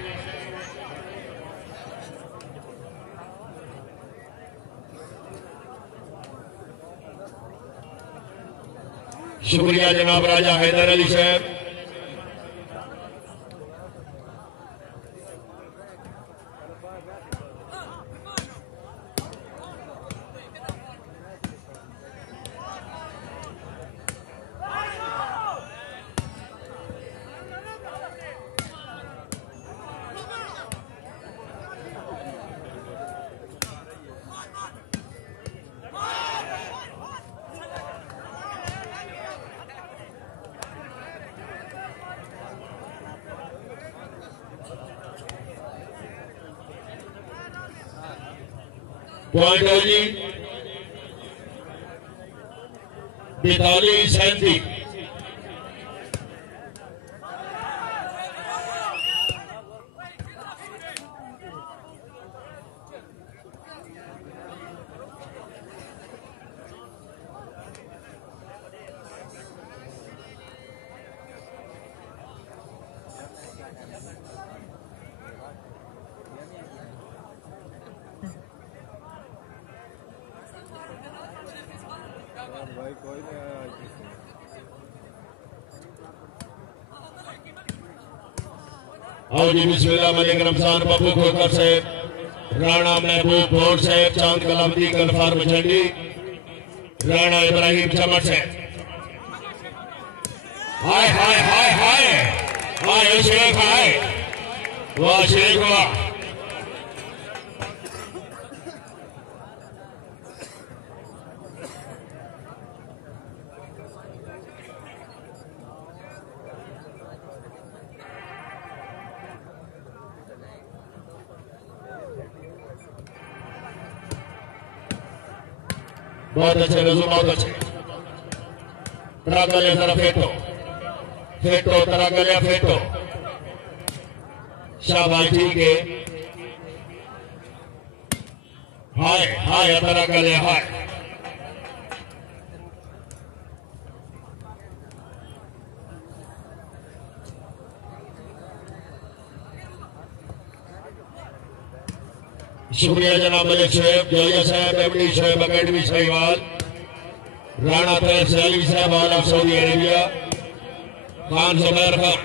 शुक्रिया जनाब राजा हैदर अली साहब पॉइंट हो जी 42-37 भाई कोई नहीं आया आज किसी आओ जी बिस्मिल्लाह मलिक रमजान पप्पू खोकर से राणा महबूब बोर्ड से चांद कलामती कलफार मचंडी राणा इब्राहिम चमट से हाय हाय हाय हाय हाय शेख हाय वाह शेख वाह बहुत अच्छे रजू बहुत अच्छे तरागले जरा फेटो फेटो तरागले फेटो शाबाश ठीक है हाय हाय तरागले हाय शुक्रिया जनाब मलिक शोएब जोलिया साहब एमडी शोएब अकेडमी सहीवाल राणा तैयब सैली साहब आला सऊदी अरेबिया खान जुबैर खान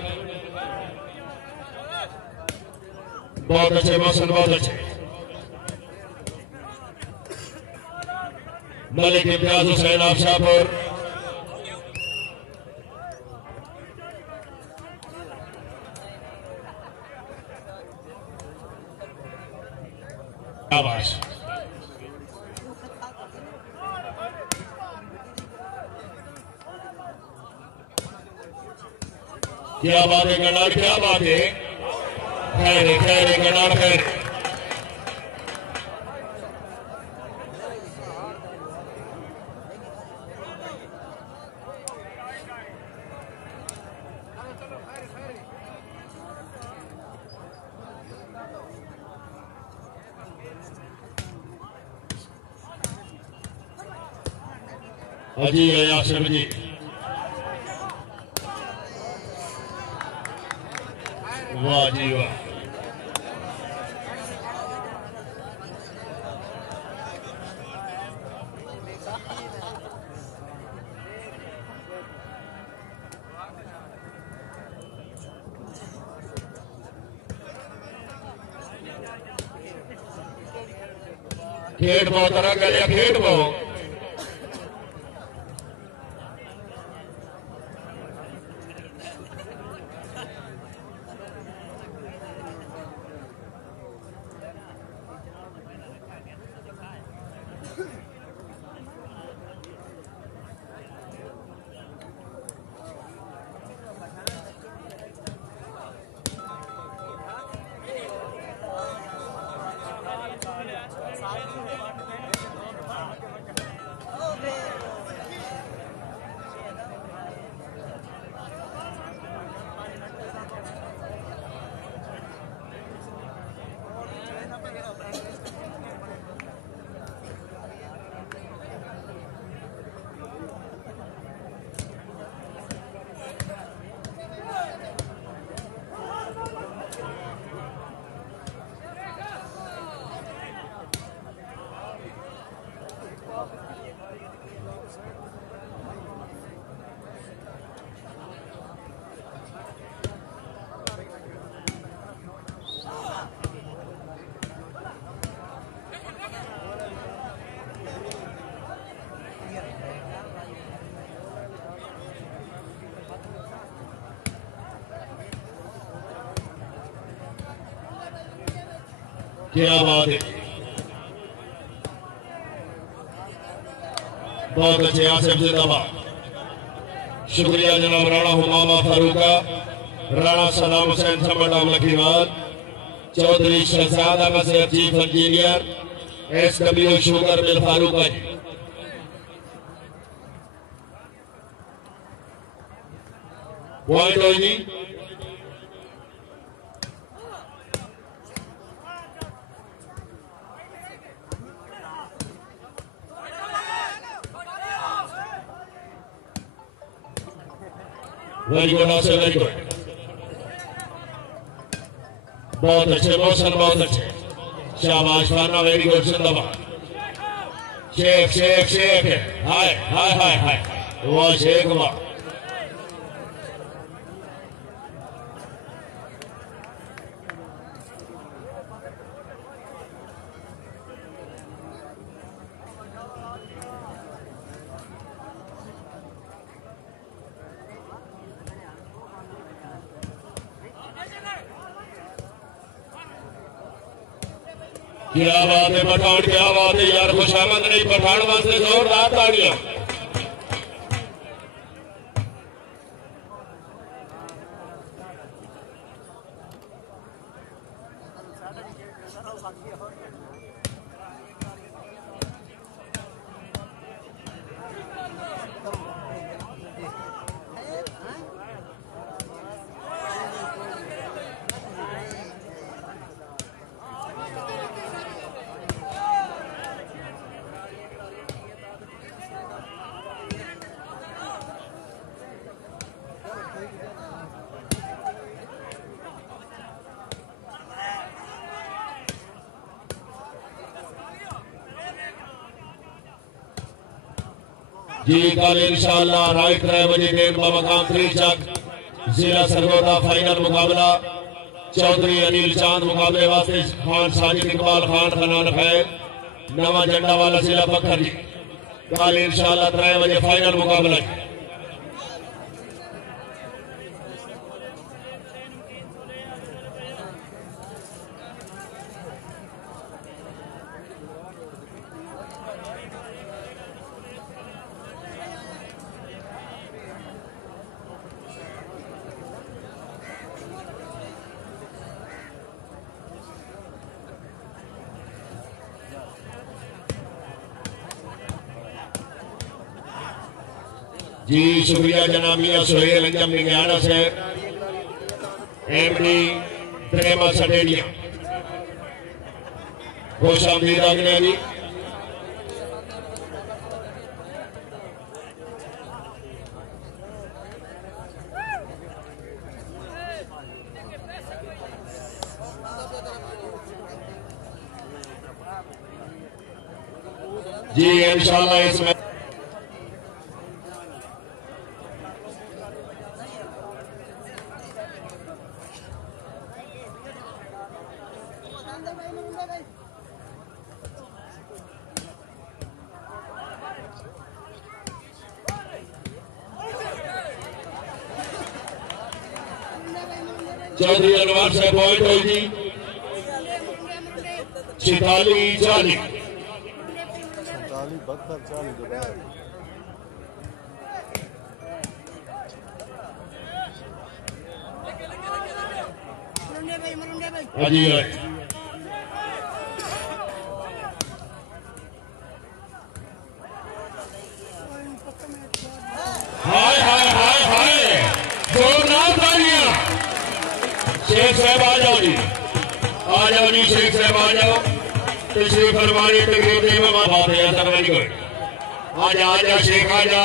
बहुत अच्छे मौसम बहुत अच्छे मलिक इम्तियाज हुसैन आफशापुर शाबाश क्या बात है गणाल क्या बात है खैर गणाल खैर जी यासिर जी वाह जी वाह खेड बहुत तरह गलिया खेड बहुत क्या बात है बहुत अच्छे आसिफ जिंदाबाद शुक्रिया जनाब राणा हुमामा फारूका राणा सलाम हुसैन समड़ा लखीवाल चौधरी शहजाद अहमद से chief engineer SW sugar mill Farooka ji point हो जी very good Asif very good बहुत अच्छे मौसम बहुत अच्छे शाबाश फाना वेरी गुड जिंदाबाद शेख शेख शेख हाय हाय हाय हाय वाह शेख वाह क्या बात है पठान क्या बात है यार खुशामद नहीं पठान वास्ते जोरदार तालियां जी कल इंशाअल्लाह राइट 3 बजे गेम का मकाम 3 चक जिला सरगोदा फाइनल मुकाबला चौधरी अनिल चांद मुकाबले वास्ते खान साजिद इकबाल खान खनान खैर नवा झंडा वाला जिला पत्थर जी कल इंशाअल्लाह 3 बजे फाइनल मुकाबला जी शुक्रिया जनाब मियां सुहेल अंजम निगराना से एमडी प्रेमा सटेडियम खुशामदीद आगने जी जी इंशाल्लाह इसमें चौधरी अनवर से पॉइंट होगी 46-40 हाजी हाय हाय हाय हाय जोरदार तालियां शेख साहब आ जाओ जी शेख साहब आ जाओ तशरीफ फरमानी तकरीब में बात है ऐसा वेरी गुड आ जा शेख आ जा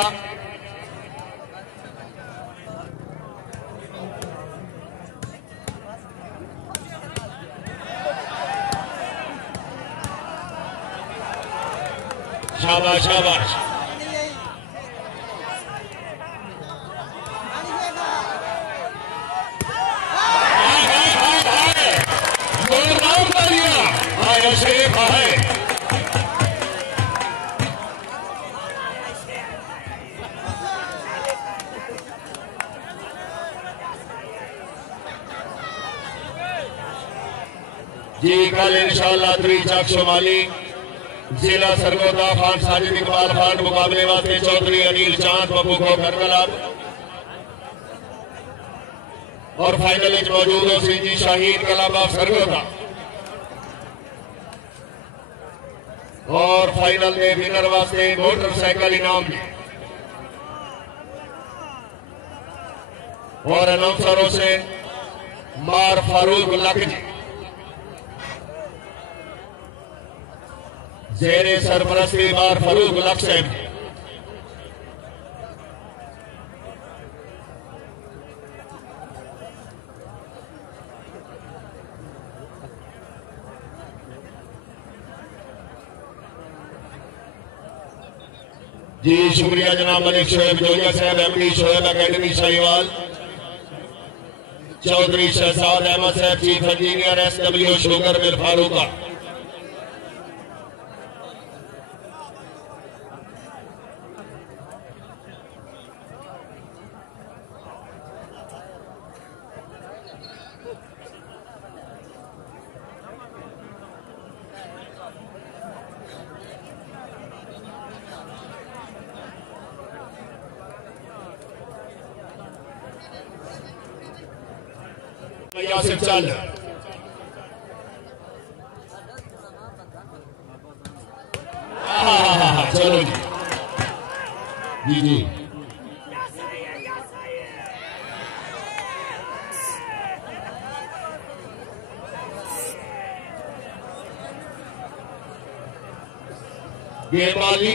शाबाश शाबाश शेख है जी कल इंशाअल्लाह 3 चक शुमाली जिला सरगोदा खान साजिद इकबाल खान मुकाबले वास्ते चौधरी अनिल चांद बबू को करकलाब और फाइनल मौजूद हो जी शाहीन कलाम ऑफ सरगोदा और फाइनल में विनर वास्ते मोटरसाइकिल इनाम भी और अनाउंसरों से मार फारूक लक जी जेरे सरपरस्ती मार फारूक लक साहब जी जी शुक्रिया जनाब मलिक शोएब जोगिया साहब एमडी शोएब अकेडमी सैयाल चौधरी शहजाद अहमद साहब chief engineer SW sugar mill Farooka Yasir चल चलो जी जी गेंदबाजी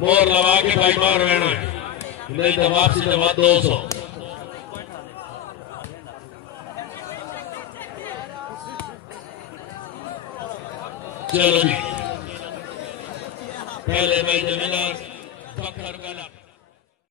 मोर लगा के भाई मार रहना नहीं तो वापसी तो 200 चलो जी पहले भाई जमीन फखर गला